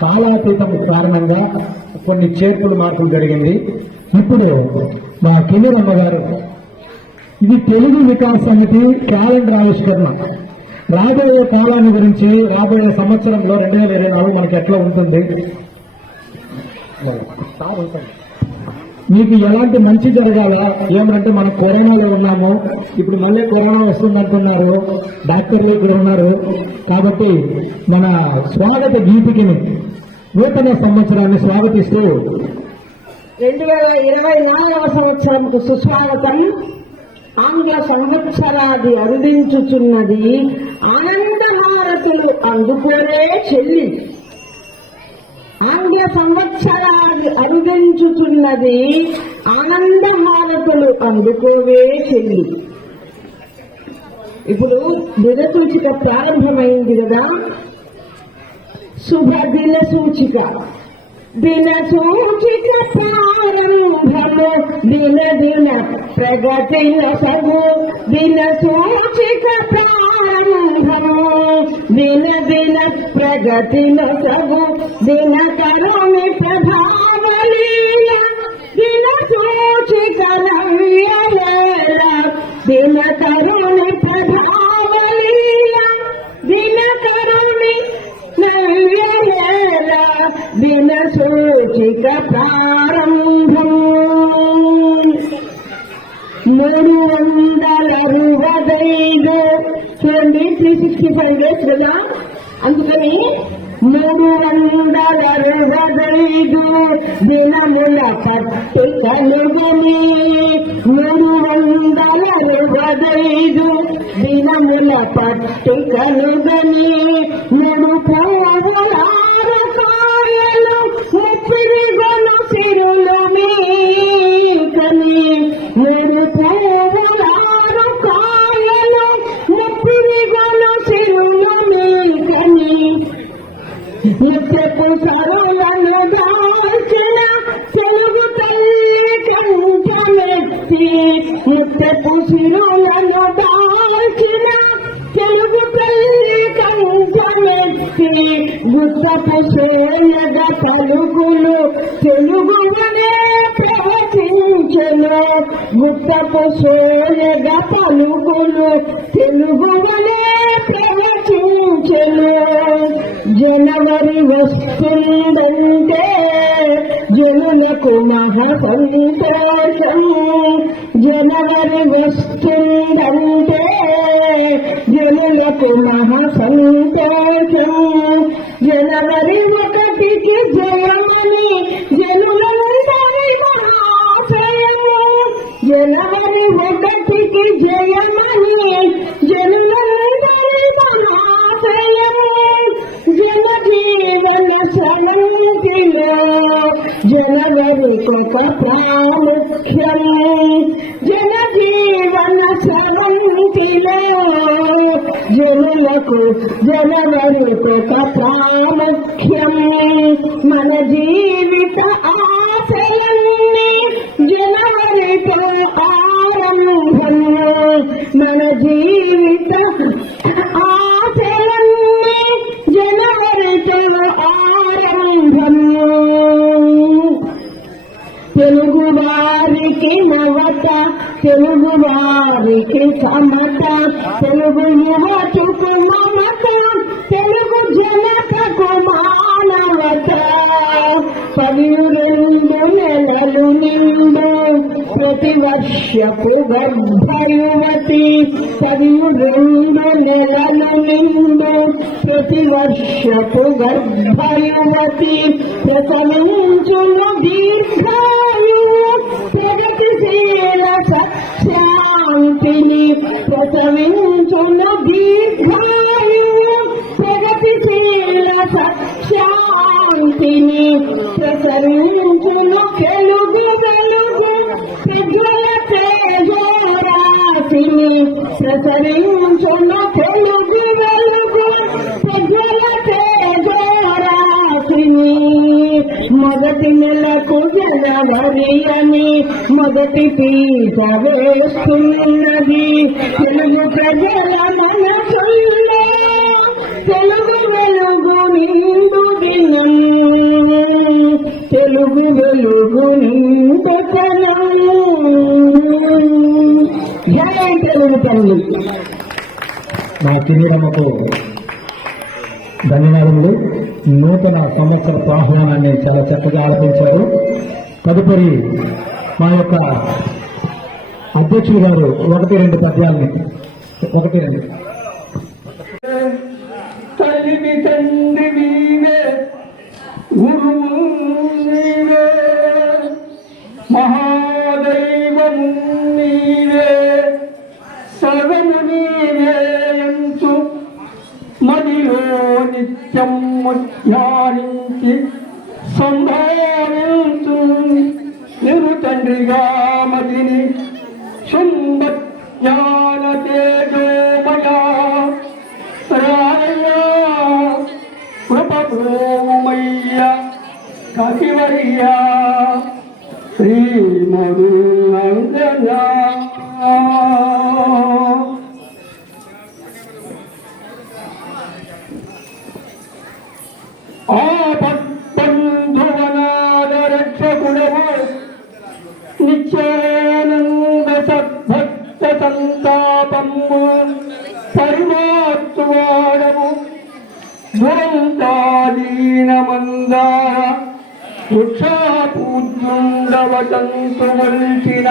కాలాతీతం కారణంగా కొన్ని చేర్పులు మార్పులు జరిగింది. ఇప్పుడు మా కిన్నెరమ్మ గారు ఇది తెలుగు వికాస్ సమితి క్యాలెండర్ ఆవిష్కరణ. రాబోయే కాలాన్ని గురించి రాబోయే సంవత్సరంలో 2024 మనకి ఎట్లా ఉంటుంది, మీకు ఎలాంటి మంచి జరగాల, ఏమంటే మనం కరోనాలో ఉన్నాము, ఇప్పుడు మళ్ళీ కరోనా వస్తుందంటున్నారు, డాక్టర్లు ఇక్కడ ఉన్నారు. కాబట్టి మన స్వాగత గీతికిని నూతన సంవత్సరాన్ని స్వాగతిస్తూ 2024వ సంవత్సరంకు సుస్వాగతం. ఆంగ్ల సంవత్సరాది అరుదించుచున్నది, ఆనందహారతులు అందుకోరే చెల్లి. ఆంగ్ల సంవత్సరాది అరుదించుచున్నది, ఆనందహారతులు అందుకోవే చెల్లి. ఇప్పుడు దినసూచిక ప్రారంభమైంది కదా, శుభ దిన సూచిక. దిన సూచిక ప్రారంభము దిన దిన ప్రగతి నసగు. దిన సూచిక ప్రారంభము దిన దిన ప్రగతి నసగు. దిన కరుణి ప్రభావలీల దిన సూచిక నవ్యలేల. దిన కరుణి ప్రభావలీల దిన కరుణి నవ్యలేల. దిన సూచిక ప్రారంభం 365 చూడండి, 365 డేస్ కదా. అందుకని 365 దినముల పట్టి కలుగుని 365 దినముల పట్టి కలుగని 3 పువ్వులారు కాయలు 30 గొను సిరులు మీకని 3 పువ్వులారు కాయలు 30 గొను సిరులు మీకని నిత్యపు సరులను దాల్చిన తెలుగు తల్లి కంఠమెత్తి నిత్యపు సిరులను దాల్చిన తెలుగు తల్లి కంఠమెత్తి గుత్తపు సేయగ పలుకులు తెలుగువనే ప్రవచించెను గుత్తపు సేయగ పలుకులు తెలుగువనే ప్రవచించెను జనవరి వస్తుందంటే జనులకు మహా సంతోషం జనవరి వస్తుందంటే జనులకు మహా సంతోషం జనవరి 1కి జయమని జనులందరి మహాశయము జనవరి 1కి జయమని జనులందరి మహాశయము జనజీవన సనంతిలో జనవరికొక ప్రాముఖ్యం జనజీవన సనంతిలో జనులకు జనవరికొక ప్రాముఖ్యం మన జీవిత ఆశలన్నీ జనవరితో ఆరంభం మన జీవిత ఆశలన్నీ జనవరితో ఆరంభం తెలుగు వారికి నవత తెలుగు వారికి సమత తెలుగు యువతుకు మమత తెలుగు జనతకు మానవత 12 నెలలు నిండు ప్రతి వర్షపు గర్భయువతి 12 నెలలు నిండు ప్రతి వర్షపు గర్భయువతి ప్రసవించును దీర్ఘాయువు ప్రగతిశీల సత్శాంతిని ప్రసవించును దీర్ఘాయువు ప్రగతిశీల సత్శాంతిని ప్రసరించును తెలుగు వెలుగు ప్రజ్వల తేజోరాశిని ప్రసరించును తెలుగు వెలుగు ప్రజ్వల తేజోరాశిని మొదటి నెలకు జనవరి అని మొదటి పీట వేస్తున్నది తెలుగు ప్రజల మనసుల్లో తెలుగు వెలుగు నిండు దినం తెలుగు వెలుగు నిండు తనం జై తెలుగు తల్లి. మా కిరీరమ్మకు ధన్యవాదములు. నూతన సంవత్సర ఆహ్వానాన్ని చాలా చక్కగా ఆలపించారు. తదుపరి మా యొక్క అధ్యక్షులు గారు 1-2 పద్యాలని 1-2 తల్లివి తండ్రి నీవే గురువు నీవే మహాదైవము నీవే సర్వము నీవే ఎంచు మదిలో నిత్యం ధ్యానించి సంభావించు నిరు తండ్రిగా మదిని శుంభ జ్ఞాన తేజోమయా రాయ కృపభూమయ్య కవివర్య శ్రీ మధునందన ఆపద్బంధువనాద రక్షకుడవు నిత్యానంద సద్భక్త సంతాపము పరిమాత్వాడవు దురంతాదీనమందార వృక్షాపూజ్యుండవటంతు వల్చిన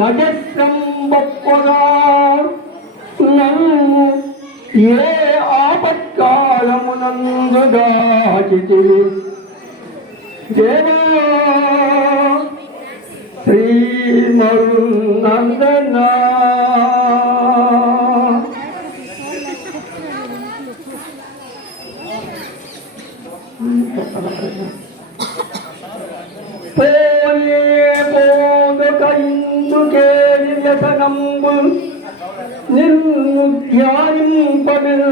నగస్రంబొప్పగా నన్ను ఏ ఆపత్కాలమునందు ముందుగాచితివి దేవా శ్రీమరునందనా పోయే పోదుక ఇందుకే వ్యసనంబు నిర్ముధ్యానింపమిల్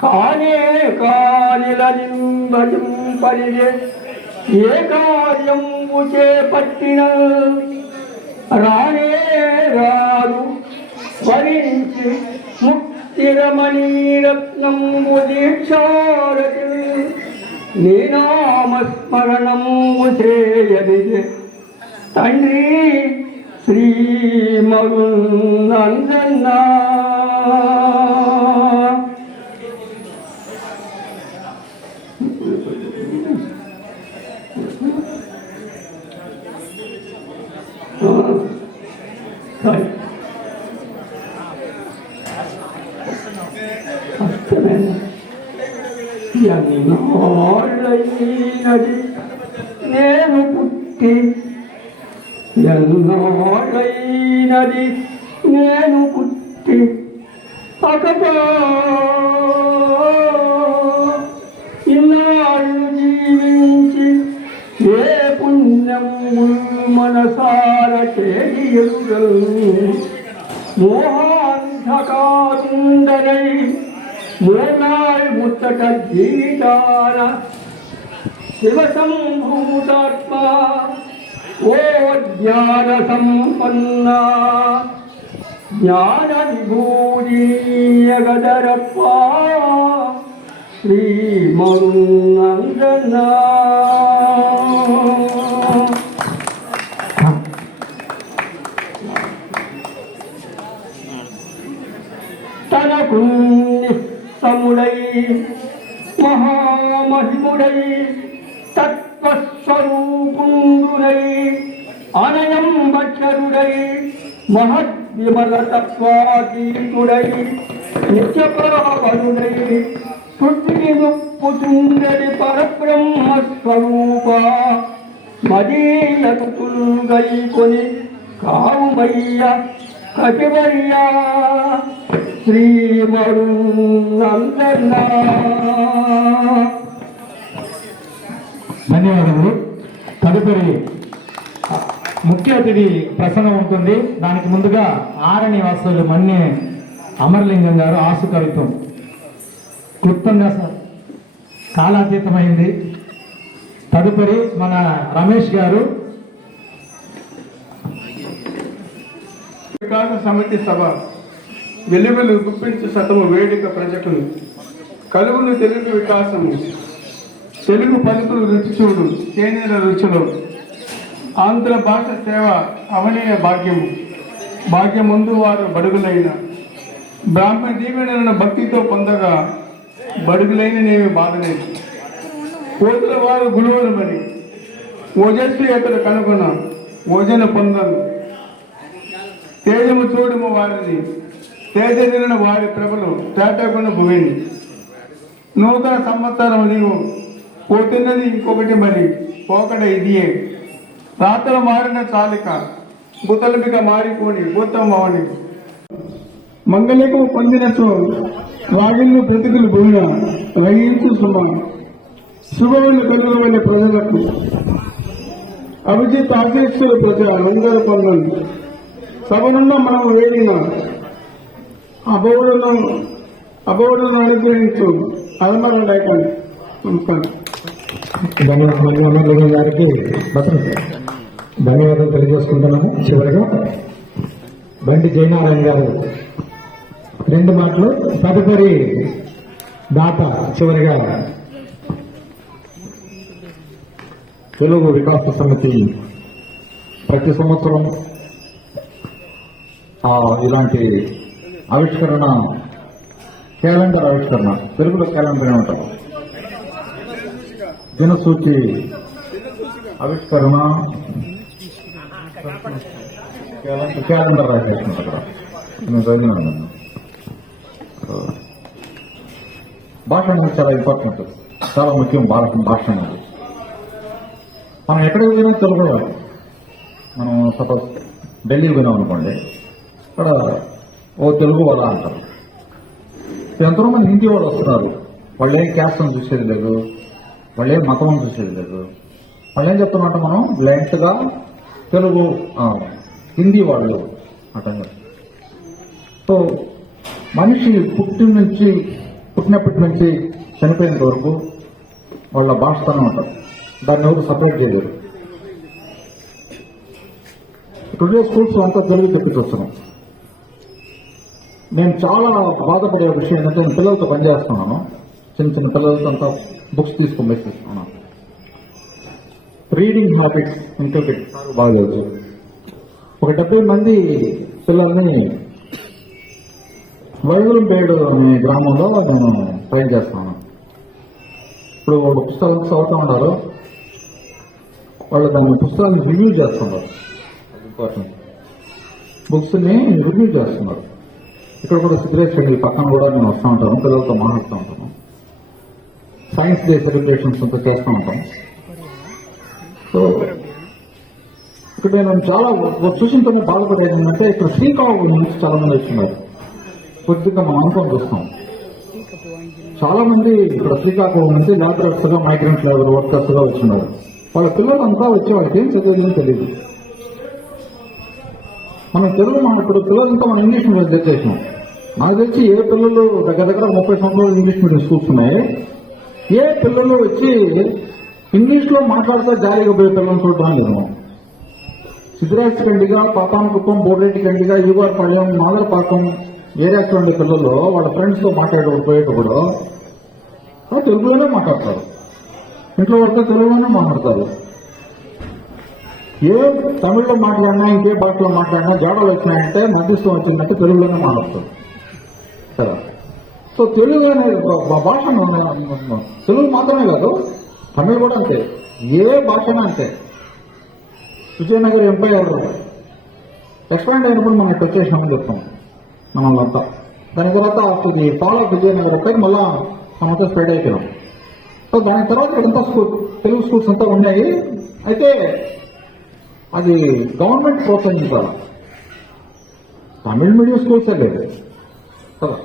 కానే కానిలనింబజింపరిగే ఏ కార్యంబు చేపట్టిన రానే రాదు వరించి ముక్తిరమణీరత్నంబు దీక్షారతి నీ నామస్మరణంబు చేయని తండ్రి శ్రీమరునందనా ఎన్నోళ్ళైనది నేను పుట్టి ఎన్నోళ్ళైనది నేను పుట్టి అకటా ఇన్నాళ్ళు జీవించి ఏ పుణ్యము మనసార చేయగలు మోహాంధకారుండనై మూనాళ్ళు ముచ్చట జీవితాన శివ సంభూతాత్మ ఓ జ్ఞాన సంపన్న జ్ఞాన విభూజీయగదరప్ప శ్రీమరునందనా తనకు నిస్సముడై మహామహిముడై తత్వస్వరూపుండునై అనయం భక్షరుడై మహద్విమల తత్వాతీతుడై నిత్యపరావరుడై పుట్టిని నొప్పుచుండడి పరబ్రహ్మస్వరూప మదీయతులుగై కొని కావుమయ్య కటివర్యా శ్రీమరునందనా. ధన్యవాదములు. తదుపరి ముఖ్య అతిథి ప్రసంగం ఉంటుంది. దానికి ముందుగా ఆరణి వాసులు మన్య అమరలింగం గారు ఆసు కవిత్వం క్లుప్తంగా కాలాతీతమైంది. తదుపరి మన రమేష్ గారు వికాస సమితి సభ వెలువెలు గుప్పించు సతము వేదిక ప్రజకులు కలుగులు తెలుగు వికాసము తెలుగు పలుకులు రుచి చూడు తేనెల రుచులు ఆంధ్ర భాష సేవ అవనీయ భాగ్యము భాగ్యముందు వారు బడుగులైన బ్రాహ్మణ దీవెనలను భక్తితో పొందగా బడుగులైన నేమి బాధలేదు. కోతుల వారు గురువులు మరి ఓజస్వి అతడు కనుగొన ఓజన పొందను తేజము చూడము వారిని తేజరిన వారి ప్రభలు తేటగుణ భూమిని నూతన సంవత్సరం నీవు పోతున్నది ఇంకొకటి మరి పోకడ ఇదియే రాత్రులు మారిన చాలిక బుతలమిక మారిపోని భూతమవని మంగళకు పొందినట్టు వాగిళ్ళు బ్రతుకులు భూమిన వహించు సుమ శుభములు కలుగు వెళ్ళే ప్రజలకు అభిజిత్ ఆశీస్సులు ప్రజ మంగళ పొందండి సభనున్న మనం వేడిన అబౌడులను అనుగ్రహించు అలమరం లేకండి. ధన్యవాదాలు గారికి ధన్యవాదాలు తెలియజేసుకుంటున్నాము. చివరిగా బండి జయనారాయణ గారు 2 మాటలు. తదుపరి దాత చివరిగా తెలుగు వికాస సమితి ప్రతి సంవత్సరం ఇలాంటి ఆవిష్కరణ క్యాలెండర్ ఆవిష్కరణ తెలుగులో క్యాలెండర్ ఏమంటారు దినసూచి ఆవిష్కరణ క్యాలెండర్ రాసేసుకుంటారు. నేను చదివినాను. భాష అనేది చాలా ఇంపార్టెంట్, చాలా ముఖ్యం. భాష అనేది మనం ఎక్కడికి పోయినా తెలుగు. మనం సపోజ్ ఢిల్లీకి పోయినాం అనుకోండి, అక్కడ ఓ తెలుగు వాళ్ళ అంటారు. ఎంతోమంది హిందీ వాళ్ళు వస్తున్నారు, వాళ్ళు ఏం క్యాస్ట్ అని చూసేది లేదు, వాళ్ళు ఏం మతం అని చూసేది లేదు. వాళ్ళు ఏం చెప్తున్నట్టు మనం బ్లైండ్గా తెలుగు హిందీ వాళ్ళు అంటారు. సో మనిషి పుట్టినప్పటి నుంచి చనిపోయేంత వరకు వాళ్ళ భాషతోనే ఉంటారు, దాన్ని ఎవరు సపరేట్ చేయలేరు. టుడే స్కూల్స్ అంతా తెలుగు తెప్పించొస్తున్నాం. నేను చాలా బాధపడే విషయం ఏంటంటే, నేను పిల్లలతో పనిచేస్తున్నాను, చిన్న పిల్లలతో అంతా బుక్స్ తీసుకొని వేసేస్తున్నాను. రీడింగ్ హ్యాబిట్స్ ఇంకొకటి బాగలేదు. ఒక 70 మంది పిల్లల్ని వైగులంపేడు అనే గ్రామంలో నేను ట్రైన్ చేస్తున్నాను. ఇప్పుడు వాళ్ళు పుస్తకాలు చదువుతూ ఉన్నారు, వాళ్ళు దాని పుస్తకాన్ని రివ్యూ చేస్తున్నారు. ఇంపార్టెంట్ బుక్స్ని రివ్యూ చేస్తున్నారు. ఇక్కడ కూడా సిద్ధేశ్వరి పక్కన కూడా నేను వస్తూ ఉంటాను, పిల్లలతో మాట్లాడుతూ ఉంటాను. సైన్స్ డే సెలబ్రేషన్స్ అంతా చేస్తూ ఉంటాం. సో ఇక్కడ నేను చాలా చూసింతోనే బాధపడేది ఏంటంటే, ఇక్కడ శ్రీకాకుళం నుంచి చాలా మంది వచ్చినారు. కొద్దిగా మనం అనుకోని చూస్తాం, చాలా మంది ఇక్కడ శ్రీకాకుళం నుంచి లేబరర్స్ గా, మైగ్రెంట్ లేబర్ వర్కర్స్ గా వచ్చినారు. వాళ్ళ పిల్లలంతా వచ్చే వాళ్ళకి ఏం చదివేది తెలియదు. మనం తెలుగు ఇప్పుడు పిల్లలంతా మనం ఇంగ్లీష్ మీడియం తెచ్చేసినాం. నాకు తెలిసి ఏ పిల్లలు దగ్గర 30 సంవత్సరాలు ఇంగ్లీష్ మీడియం స్కూల్స్ ఉన్నాయి. ఏ పిల్లలు వచ్చి ఇంగ్లీష్ లో మాట్లాడితే జాలీగా పోయే పిల్లలను చూడడం లేదు. సిద్ధిరాజ్ కండిగా, పాతానకుప్పం, బోర్రెడ్డి కండిగా, యువపాళ్యం, మాదరపాకం ఏరియాస్ ఉండే పిల్లలు వాళ్ళ ఫ్రెండ్స్ తో పోయేటప్పుడు తెలుగులోనే మాట్లాడతారు. ఇంట్లో వరకు తెలుగులోనే మాట్లాడతారు. ఏ తమిళ్లో మాట్లాడినా, ఇంకే భాషలో మాట్లాడినా జాడలు వచ్చినాయంటే, మధ్యస్థం వచ్చిందంటే తెలుగులోనే మాట్లాడతారు కదా. సో తెలుగు అనేది భాష తెలుగు మాత్రమే కాదు, తమిళ్ కూడా అంతే, ఏ భాషనా అంతే. విజయనగర ఎంపైర్ ఎక్స్పాండ్ అయినప్పుడు మనం ఇక్కడ వచ్చేసినామని చెప్తాం మనల్ంతా. దాని తర్వాత ఇది ఫాలో విజయనగర్ వచ్చాక మళ్ళా మనతో స్ప్రెడ్ అయిపోయినాం. సో దాని తర్వాత ఇదంతా తెలుగు స్కూల్స్ అంతా ఉన్నాయి. అయితే అది గవర్నమెంట్ ప్రోత్సహించాలి, తమిళ మీడియం స్కూల్సే లేదు కదా.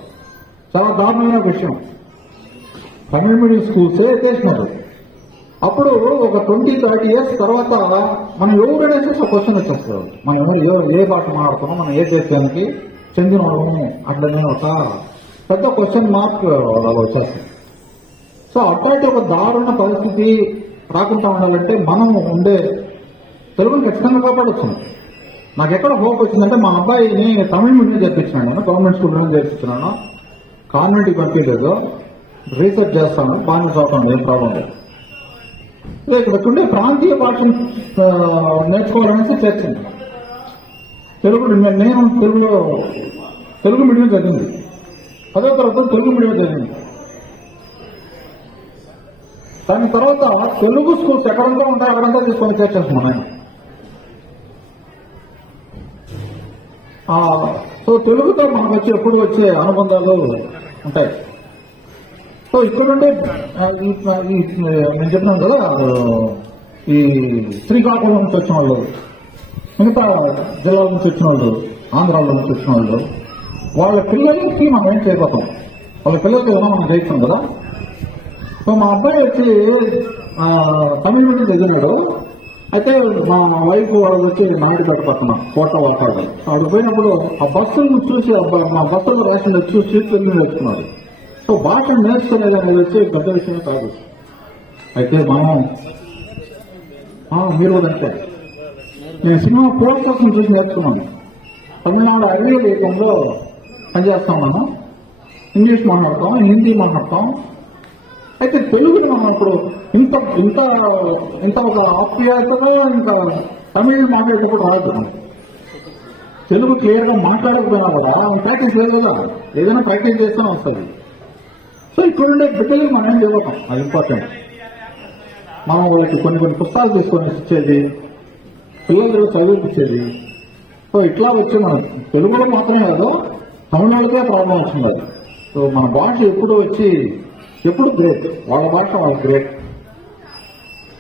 చాలా దారుణమైన విషయం, తమిళ మీడియం స్కూల్సే ఎత్తేసినారు. అప్పుడు ఒక 20-30 ఇయర్స్ తర్వాత మనం ఎవరైనా ఒక క్వశ్చన్ వచ్చేస్తారు, మనం ఎవరు ఏ భాష మాట్లాడుతున్నాం, మనం ఏ దేశానికి చెందిన వాళ్ళము అట్లనే ఒక పెద్ద క్వశ్చన్ మార్క్ అలా వచ్చేస్తాయి. సో అట్లాంటి ఒక దారుణ పరిస్థితి రాకుండా ఉండాలంటే మనం ఉండే తెలుగుని ఖచ్చితంగా కాపాడొచ్చు. నాకు ఎక్కడ హోప్ వచ్చిందంటే, మా అబ్బాయిని తమిళ మీడియం చేర్పించినాను, నేను గవర్నమెంట్ స్కూల్లోనే చేర్పించినాను, కాన్వెంట్కి పంపించలేదు. రీసెర్చ్ చేస్తాను, బాగానే చదువుతాను, ఏం ప్రాబ్లం లేదు. ఇక్కడ ఉండే ప్రాంతీయ భాషను నేర్చుకోవాలనేసి చేర్చింది. నేను తెలుగు మీడియం చదివింది, 10వ తరగతి తెలుగు మీడియం చదివింది. దాని తర్వాత తెలుగు స్కూల్స్ ఎక్కడంతా ఉంటాయి అక్కడంతా తీసుకొని చేర్చేస్తున్నాం నేను. సో తెలుగుతో మనకు ఎప్పుడు వచ్చే అనుబంధాలు ఉంటాయి. సో ఇక్కడుండే నేను చెప్పినాను కదా, ఈ శ్రీకాకుళం నుంచి వచ్చిన వాళ్ళు, మిగతా జిల్లాల నుంచి వచ్చిన వాళ్ళు, ఆంధ్రాలో నుంచి వచ్చిన వాళ్ళు, వాళ్ళ పిల్లలకి మనం ఏం చేయబోతాం, వాళ్ళ పిల్లలకి ఏమో మనం చేస్తాం కదా. సో మా అబ్బాయి వచ్చి తమిళ మీడియం చదివినాడు. అయితే మా వైఫ్ వాళ్ళు వచ్చి నాయుడుపేట పక్కన కోట వాటాడు. అక్కడ పోయినప్పుడు ఆ బస్సులను చూసి, మా బస్సులు రేషన్ చూసి తెలుగు నేర్చుకున్నారు. సో భాష నేర్చుకునేది అనేది వచ్చి పెద్ద విషయమే కాదు. అయితే మనం మీరు అంటే నేను సినిమా పోస్ట్ కోసం చూసి నేర్చుకున్నాను. తమిళనాడు అరవై దేశంలో పనిచేస్తా ఉన్నాను. ఇంగ్లీష్ మాట్లాడతాం, హిందీ మాట్లాడతాం. అయితే తెలుగుని మనం ఇప్పుడు ఇంత ఇంత ఇంత ఒక ఆప్యాయతగా ఇంకా తమిళ్ మాట్లాడేటప్పుడు రాదు. తెలుగు క్లియర్గా మాట్లాడకపోయినా కూడా ప్రాక్టీస్ లేదు కదా, ఏదైనా ప్రాక్టీస్ చేస్తూనే వస్తుంది. సో ఇక్కడుండే బిడ్డలకి మనం ఏం చదువుతాం, అది ఇంపార్టెంట్. మనం వాళ్ళకి కొన్ని పుస్తకాలు తీసుకొని ఇచ్చేది, పిల్లలు చదివించేది. సో ఇట్లా వచ్చి మనం తెలుగులో మాత్రమే కాదు, తమిళనాడుకే ప్రాబ్లం వస్తుంది. సో మన భాష ఎప్పుడు వచ్చి ఎప్పుడు గ్రేట్, వాళ్ళ భాష వాళ్ళ గ్రేట్.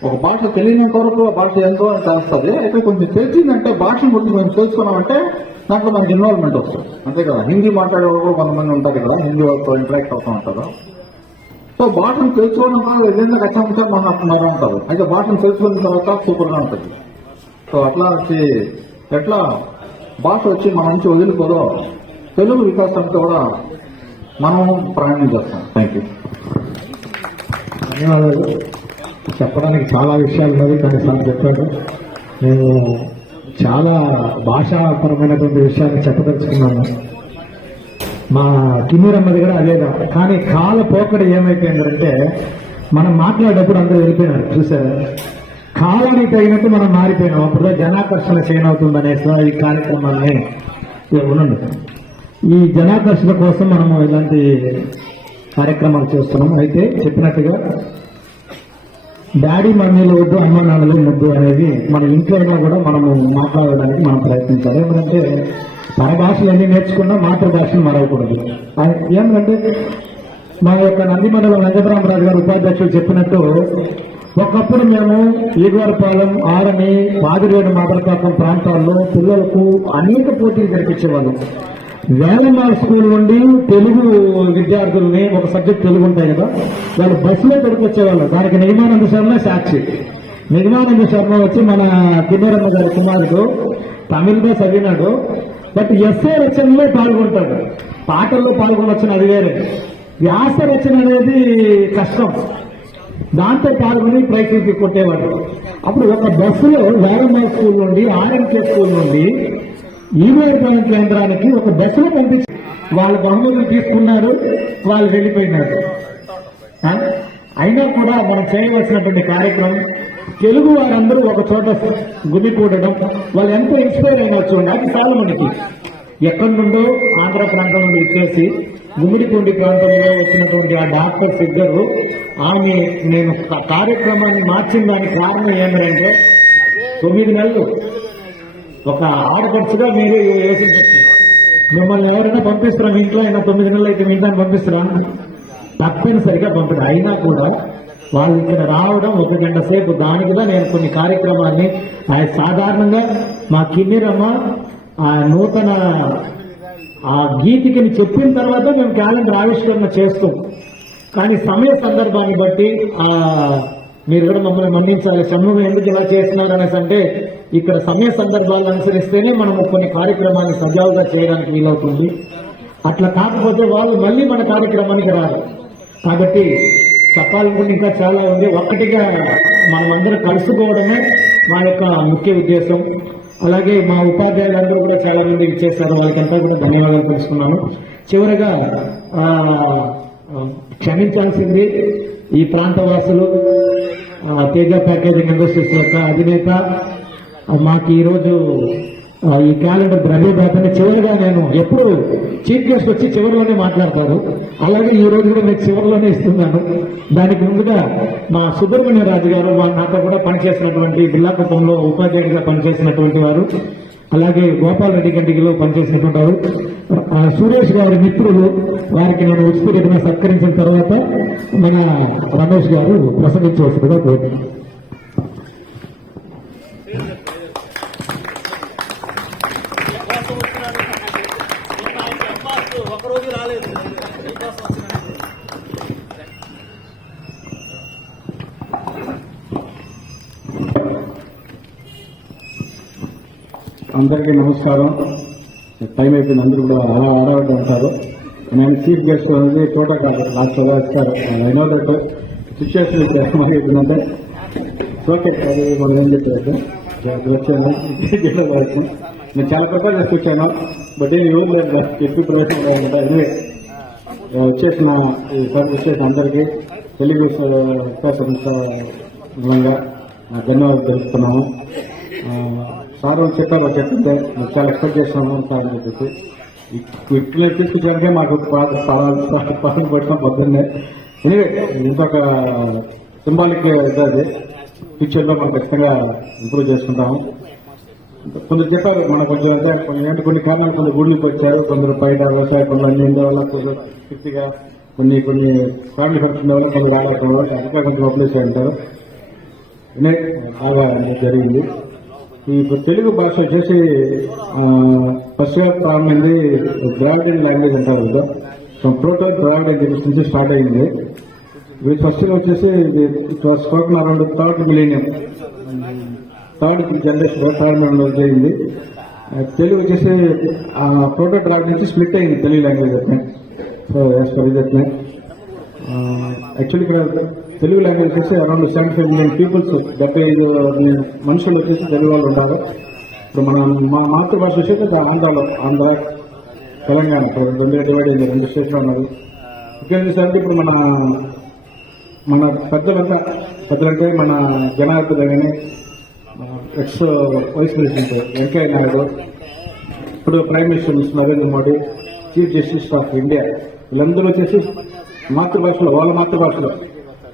ఒక భాష తెలియనంత వరకు ఆ భాష ఎంతో అని తెలుస్తుంది. అయితే కొంచెం తెలిసిందంటే భాషను గురించి మేము తెలుసుకున్నామంటే దాంట్లో మనకి ఇన్వాల్వ్మెంట్ వస్తుంది, అంతే కదా. హిందీ మాట్లాడే వాళ్ళు కూడా కొంతమంది ఉంటారు కదా, హిందీ వాళ్ళతో ఇంటరాక్ట్ అవుతూ ఉంటారు. సో భాషను తెలుసుకోవడం కూడా ఏదైనా కష్టంగా మనం ఉంటారు. అయితే భాషను తెలుసుకున్న తర్వాత సూపర్గా ఉంటుంది. సో అట్లా వచ్చి ఎట్లా భాష వచ్చి మన నుంచి వదిలిపోదో తెలుగు వికాసంతో కూడా మనం ప్రయాణం చేస్తాం. Thank you. ధన్యవాదాలు. చెప్పడానికి చాలా విషయాలు ఉన్నది, కానీ సార్ చెప్పాడు. నేను చాలా భాషాపరమైనటువంటి విషయాన్ని చెప్పదలుచుకున్నాను. మా కిన్నీరమ్మది కూడా అదేగా. కానీ కాల పోకడ ఏమైపోయిందంటే మనం మాట్లాడేటప్పుడు అందరూ వెళ్ళిపోయినారు, చూసారా? కాలానికి తగినట్టు మనం మారిపోయినాం. అప్పుడు జనాకర్షణ చేయనవుతుందనేసి ఈ కార్యక్రమాన్ని ఉండండి. ఈ జనాకర్షణ కోసం మనము ఇలాంటి కార్యక్రమాలు చేస్తున్నాం. అయితే చెప్పినట్టుగా డాడీ మమ్మీలు వద్దు, అమ్మ నాన్నలు ముద్దు అనేది మన ఇంట్లో అయినా కూడా మనము మాట్లాడడానికి మనం ప్రయత్నించాలి. ఎందుకంటే పరభాషలు ఎన్ని నేర్చుకున్నా మాతృభాషను మరవకూడదు. ఏమంటే మా యొక్క నంది మండలం వెంకటరామరాజు గారు ఉపాధ్యక్షులు చెప్పినట్టు ఒకప్పుడు మేము ఈగవరపాలెం, ఆరని, పాదిరేడు, మాదరపాకం ప్రాంతాల్లో పిల్లలకు అనేక పోటీలు జరిపించేవాళ్ళు. వేలమాల స్కూల్ నుండి తెలుగు విద్యార్థుల్ని, ఒక సబ్జెక్ట్ తెలుగు ఉంటాయి కదా, వాళ్ళు బస్సులో దొరికొచ్చేవాళ్ళు. దానికి నిగమానంద శర్మ సాక్షి. నిగమానంద శర్మ వచ్చి మన కిన్నెరమ్మ గారి కుమారుడు, తమిళలో చదివినాడు. బట్ ఎస్ఏ రచనలో పాల్గొంటాడు. పాటల్లో పాల్గొనొచ్చిన అది వేరే. వ్యాస రచన అనేది కష్టం, దాంతో పాల్గొని ప్రయత్నించి కొట్టేవాడు. అప్పుడు ఒక బస్సులో వేలమాల స్కూల్ నుండి, ఆర్ఎంకే స్కూల్ నుండి ఈవేర్ కేంద్రానికి ఒక బస్సులో పంపించి వాళ్ళ బహుమతులు తీసుకున్నారు, వాళ్ళు వెళ్ళిపోయినారు. అయినా కూడా మనం చేయవలసినటువంటి కార్యక్రమం తెలుగు వారందరూ ఒక చోట గుమికూడడం, వాళ్ళు ఎంతో ఇన్స్పైర్ అయినా చూడండి. అది చాలా మనకి ఎక్కడి నుండో ఆంధ్ర ప్రాంతం నుండి ఇచ్చేసి గుమ్మిడిపూడి ప్రాంతంలో వచ్చినటువంటి ఆ డాక్టర్స్ ఇద్దరు ఆమె నేను కార్యక్రమాన్ని మార్చిన దానికి కారణం ఏమిటంటే 9 నెలలు ఒక ఆడపడుచుగా మీరు వేసించచ్చు. మిమ్మల్ని ఎవరైనా పంపిస్తున్నాం ఇంట్లో అయినా 9 నెలలు అయితే మీ దాన్ని పంపిస్తున్నాం, తప్పనిసరిగా పంపడం. అయినా కూడా వాళ్ళు ఇక్కడ రావడం 1 గంట సేపు. దానికి కూడా నేను కొన్ని కార్యక్రమాన్ని సాధారణంగా మా కిన్నీరమ్మ ఆ నూతన ఆ గీతికని చెప్పిన తర్వాత మేము క్యాలెండర్ ఆవిష్కరణ చేస్తాం. కానీ సమయ సందర్భాన్ని బట్టి మీరు కూడా మమ్మల్ని మన్నించాలి. సమూహం ఎందుకు ఇలా చేస్తున్నారు అనేసి అంటే ఇక్కడ సమయ సందర్భాలను అనుసరిస్తేనే మనము కొన్ని కార్యక్రమాన్ని సజావుగా చేయడానికి వీలవుతుంది. అట్లా కాకపోతే వాళ్ళు మళ్ళీ మన కార్యక్రమానికి రారు. కాబట్టి చెప్పాలనుకుంటే ఇంకా చాలా ఉంది. ఒక్కటిగా మనమందరం కలుసుకోవడమే మా యొక్క ముఖ్య ఉద్దేశం. అలాగే మా ఉపాధ్యాయులందరూ కూడా చాలా మంది ఇచ్చేస్తారు, వాళ్ళకంతా కూడా ధన్యవాదాలు తెలుసుకున్నాను. చివరగా క్షమించాల్సింది ఈ ప్రాంతవాసులు, తేజ ప్యాకేజింగ్ ఇండస్ట్రీస్ యొక్క అధినేత మాకు ఈరోజు ఈ క్యాలెండర్ ద్రవ్యదాతని చివరిగా నేను ఎప్పుడు చీఫ్ గెస్ట్ వచ్చి చివరిలోనే మాట్లాడతారు, అలాగే ఈ రోజు కూడా నేను చివరిలోనే ఇస్తున్నాను. దానికి ముందుగా మా సుబ్రహ్మణ్య రాజు గారు నాతో కూడా పనిచేసినటువంటి బిల్లాకుప్పంలో ఉపాధ్యాయుడిగా పనిచేసినటువంటి వారు, అలాగే గోపాల్ రెడ్డి గంటికిలో పనిచేసినటువంటి వారు, సురేష్ గారి మిత్రులు, వారికి నేను ఉచిత సత్కరించిన తర్వాత మన రమేష్ గారు ప్రసంగించవలసిందిగా కోరుతున్నాను. అందరికీ నమస్కారం. టైం అయిపోయింది, అందరూ కూడా అలా ఆడవాడు ఉంటారు. నేను చీఫ్ గెస్ట్ అనేది చోట కాదు, నాకు చదివేస్తారు. అయినో దట్ సిచ్యువేషన్ ఏమైపోయిందంటే ఓకే, అది మనం ఏం చెప్పారు వచ్చాను. నేను చాలా ప్రిపేర్ చేసి వచ్చాను, బట్ ఏం యూజ్ లేదు, ఎక్కువ ప్రవేశం ఇదే వచ్చేసిన వచ్చేసిన అందరికీ తెలుగు మూలంగా ధన్యవాదాలు తెలుపుతున్నాము. సార్ వాళ్ళు చెప్పారు, చెప్తుంటే చాలా ఎక్స్పెక్ట్ చేస్తున్నాము సార్ అని చెప్పేసి ఇట్లా తీసుకొచ్చాకే మాకు పాలన పెట్టడం పొద్దున్నే. ఎనివే ఇంకొక సింబాలిక్ అది ఫ్యూచర్లో మనం ఖచ్చితంగా ఇంప్రూవ్ చేసుకుంటాము. కొందరు చెప్పారు మన కొంచెం అంటే కొన్ని కారణాలు కొందరు గుడికి వచ్చారు, కొందరు బయట వ్యవసాయ పనులు అన్ని ఉండేవాళ్ళ పూర్తిగా కొన్ని ఫ్యామిలీ ఫంక్షన్ వల్ల కొన్ని రావడం వల్ల ఇంకా కొంచెం అప్లైస్ అంటారు బాగా జరిగింది. ఈ తెలుగు భాష వచ్చేసి ఫస్ట్ గా ప్రారంభమైంది ద్రావిడియన్ లాంగ్వేజ్ అంటారు కదా. సో టోటల్ ద్రావిడియన్ నుంచి స్టార్ట్ అయింది. ఫస్ట్ వచ్చేసి it was spoken around third millennium, third millennium జరిగింది. తెలుగు వచ్చేసి టోటల్ ద్రావిడ్ నుంచి స్ప్లిట్ అయింది తెలుగు లాంగ్వేజ్ అయితే. సో యాక్చువల్లీ ఇక్కడ తెలుగు లాంగ్వేజ్ వచ్చేసి అరౌండ్ 75 మిలియన్ పీపుల్స్, 75 మనుషులు వచ్చేసి తెలుగు వాళ్ళు ఉంటారు. ఇప్పుడు మా మాతృభాష వచ్చేసి ఆంధ్రాలో, ఆంధ్ర తెలంగాణ రెండు డివైడ్ అయింది, 2 స్టేట్లో ఉన్నారు. ఇక్కడ చూసారంటే ఇప్పుడు మన పెద్దలంటే మన జనార్దన్ కానీ ex vice president Venkaiah Naidu, ఇప్పుడు prime minister Narendra Modi, chief justice of India, వీళ్ళందరూ వచ్చేసి మాతృభాషలో, వాళ్ళ మాతృభాషలో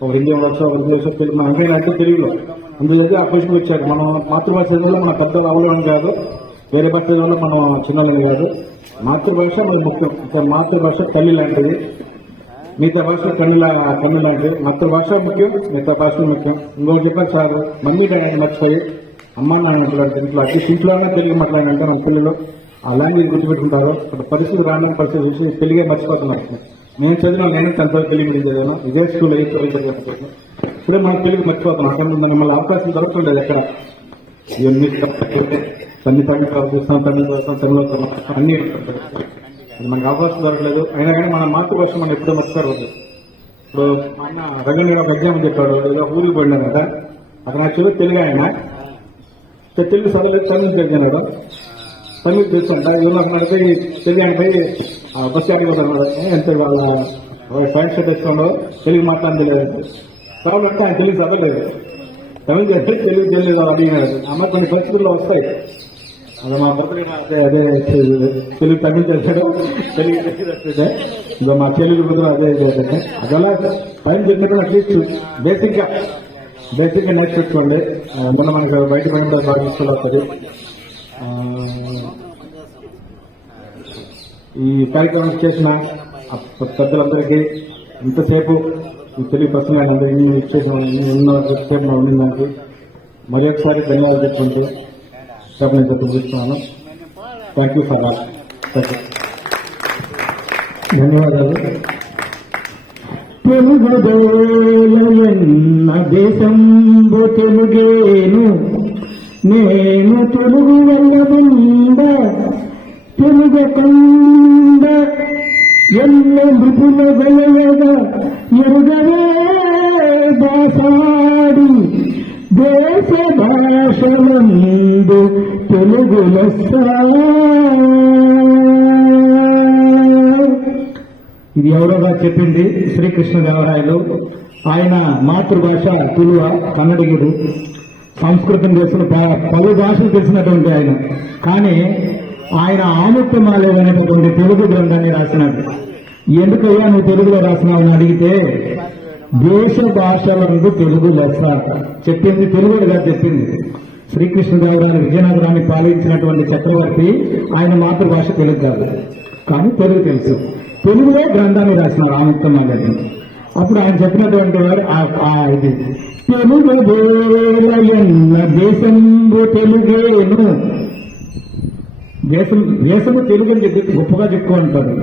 ఒక హిందీ భాష, ఒక ఇంగ్లీష్, తెలుగు, వెంకయ్య నాయుడు తెలుగులో, అందులో ఆ పొజిషన్ వచ్చారు. మనం మాతృభాష వల్ల మన పెద్ద అవలం కాదు, వేరే భాష వల్ల మనం చిన్నలని కాదు. మాతృభాష మనకి ముఖ్యం. మాతృభాష తల్లి లాంటిది, మిగతా భాష కన్ను లాంటిది. మాతృభాష ముఖ్యం, మిగతా భాషలు ముఖ్యం. ఇంకోటి చెప్పాలి చాలు, మమ్మీ డాడీ నచ్చుతాయి, అమ్మ నాన్న మాట్లాడుతారు ఇంట్లో, అట్లీస్ట్ ఇంట్లోనే తెలుగు మాట్లాడినంటే మన పిల్లలు ఆ లాంగ్వేజ్ గుర్తుపెట్టుకుంటారు. పరిస్థితి రాని పరిస్థితి చూసి తెలుగే మర్చిపోతున్నారు. నేను చదివిన, నేను 10th వరకు తెలుగు మీడియం చదివాను, ఇదే స్కూల్ 8th వరకు చదివాను. ఇప్పుడే మనకు తెలుగు మర్చిపోతున్నాం. అక్కడ మళ్ళీ అవకాశం దొరకలేదు ఎక్కడ. ఇవన్నీ తల్లి చూస్తాం, తమిళ అన్ని మనకు అవకాశం దొరకలేదు. అయినా కానీ మన మాతృభాష మనం ఎప్పుడూ మర్చిపోవద్దు. ఇప్పుడు ఆయన రంగంగా ఒక ఎగ్జామ్ చెప్పాడు, ఏదో ఊరికి పోయినా కదా, అతను యాక్చువల్గా తెలుగు ఆయన తెలుగు చదవలేదు, తమిళ తెలిసినాడు. తమిళ తెలుసుంటా ఏమో అడిగి తెలుగు ఆయన పోయి బస్ స్టాండ్ పోతున్నాడు. ఎంత వాళ్ళ ప్యాంట్ షర్ట్ వేసుకోవడం తెలుగు మాట్లాడలేదు కాబట్టి ఆయన తెలుగు చదవలేదు. తమిళ చేస్తే తెలుగు తెలియదు అడిగినాడు. అమ్మ కొన్ని పరిస్థితుల్లో వస్తాయి. అదే మా బర్త్డే అదే తెలుగు తమిళ చేశాడు, తెలుగు ఇంకా మా తెలుగు బదులు అదే అదలా టైం చెప్పినట్టు అట్లీస్ట్ బేసిక్ గా నేర్చుకోండి. మొన్న మనకు బయట పని బాగా వస్తుంది. ఈ కార్యక్రమం చేసిన పెద్దలందరికీ ఇంతసేపు తెలుగు ప్రశ్నలు చేసిన ఉండిందానికి మరి ఒకసారి ధన్యవాదాలు చెప్పుకుంటూ చెప్పని చూపిస్తున్నాను. Thank you for all. ధన్యవాదాలు. తెలుగుదేయన్న దేశంబు తెలుగేను, నేను తెలుగు వెళ్ళబుండ తెలుగు కొండ ఎల్ల మృతుల వెలయగా ఎరుగవే భాషాడి దేశ భాషలందు తెలుగు లెస్స. ఇది ఎవరోగా చెప్పింది శ్రీకృష్ణదేవరాయలు. ఆయన మాతృభాష తులువ, కన్నడిగుడు. సంస్కృతం తెలిసిన 10 భాషలు తెలిసినటువంటి ఆయన. కానీ ఆయన ఆముక్తమాలేదనేటటువంటి తెలుగు గ్రంథాన్ని రాసినాడు. ఎందుకయ్యా నువ్వు తెలుగులో రాసినావు అని అడిగితే, దేశ భాషలందు తెలుగు లెస్స చెప్పింది తెలుగుడు గారు చెప్పింది. శ్రీకృష్ణదేవరాయలు విజయనగరాన్ని పాలించినటువంటి చక్రవర్తి, ఆయన మాతృభాష తెలుగు కాదు, కానీ తెలుగు తెలుసు. తెలుగులో గ్రంథాన్ని రాసినారు ఆముక్తమాలేదని. అప్పుడు ఆయన చెప్పినటువంటి వారు ఇది తెలుగు వేలయన్న దేశంబు తెలుగేను. దేశము తెలుగు అని చెప్పి గొప్పగా చెప్పుకుంటారు.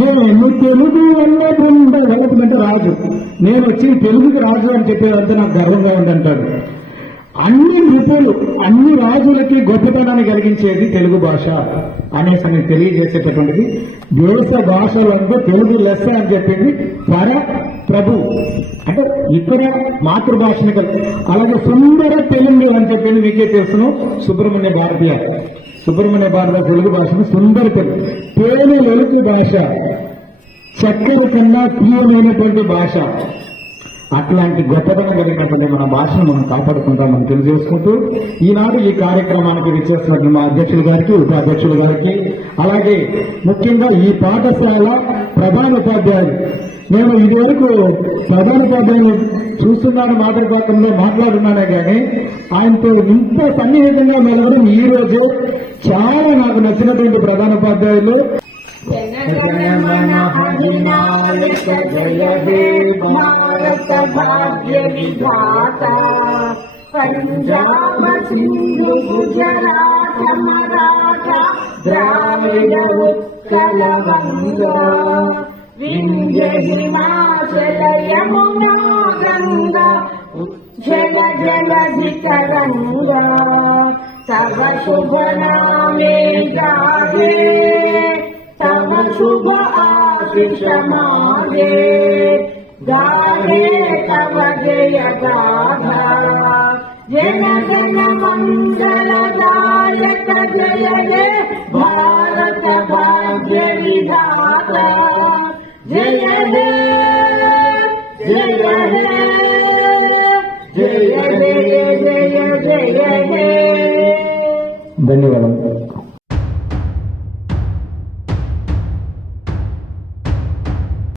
నేను తెలుగు వల్ల బృంద వెళ్ళకుంటే రాజు, నేను వచ్చి తెలుగుకి రాజు అని చెప్పేదంతా నాకు గర్వంగా ఉందంటాడు. అన్ని నృపులు, అన్ని రాజులకి గొప్పతనాన్ని కలిగించేది తెలుగు భాష అనేసి నేను తెలియజేసేటటువంటిది. దేశ భాషలందు తెలుగు లెస్స అని చెప్పింది ప్రభు. అంటే ఇక్కడ మాతృభాషని అలాగే సుందర తెలుగు అని చెప్పింది మీకే తెలుసును. సుబ్రహ్మణ్య భారతీయ తెలుగు భాషను సుందర తెలుగు, తేనె వెలుగు భాష, చక్కెర కన్నా తీయమైనటువంటి భాష. అట్లాంటి గొప్పతనం కలిగినటువంటి మన భాషను మనం కాపాడుకుంటామని తెలియజేసుకుంటూ, ఈనాడు ఈ కార్యక్రమానికి విచ్చేస్తున్నటువంటి మా అధ్యక్షులు గారికి, ఉపాధ్యక్షులు గారికి, అలాగే ముఖ్యంగా ఈ పాఠశాల ప్రధానోపాధ్యాయులు. నేను ఇదివరకు ప్రధానోపాధ్యాయులు చూస్తున్నాను మాట్లాడున్నానే కానీ ఆయనతో ఇంత సన్నిహితంగా మెలగడం ఈ రోజే చాలా నాకు నచ్చినటువంటి ప్రధానోపాధ్యాయులు. जनगणमन अधिनायक जय हे भारत भाग्य विधाता पंजाब सिंधु गुजरात मराठा द्राविड उत्कल गंगा विंध्य हिमाचल यमुना गंगा जल जलधि तरंगा तव शुभ नामे गाहे तव शुभ आशीष मागे गाहे तव जय गाथा जन जन मंगलदायक जय हे भारत भाग्य विधाता जय हे जय हे जय जय जय जय हे ధన్యవాదాలు.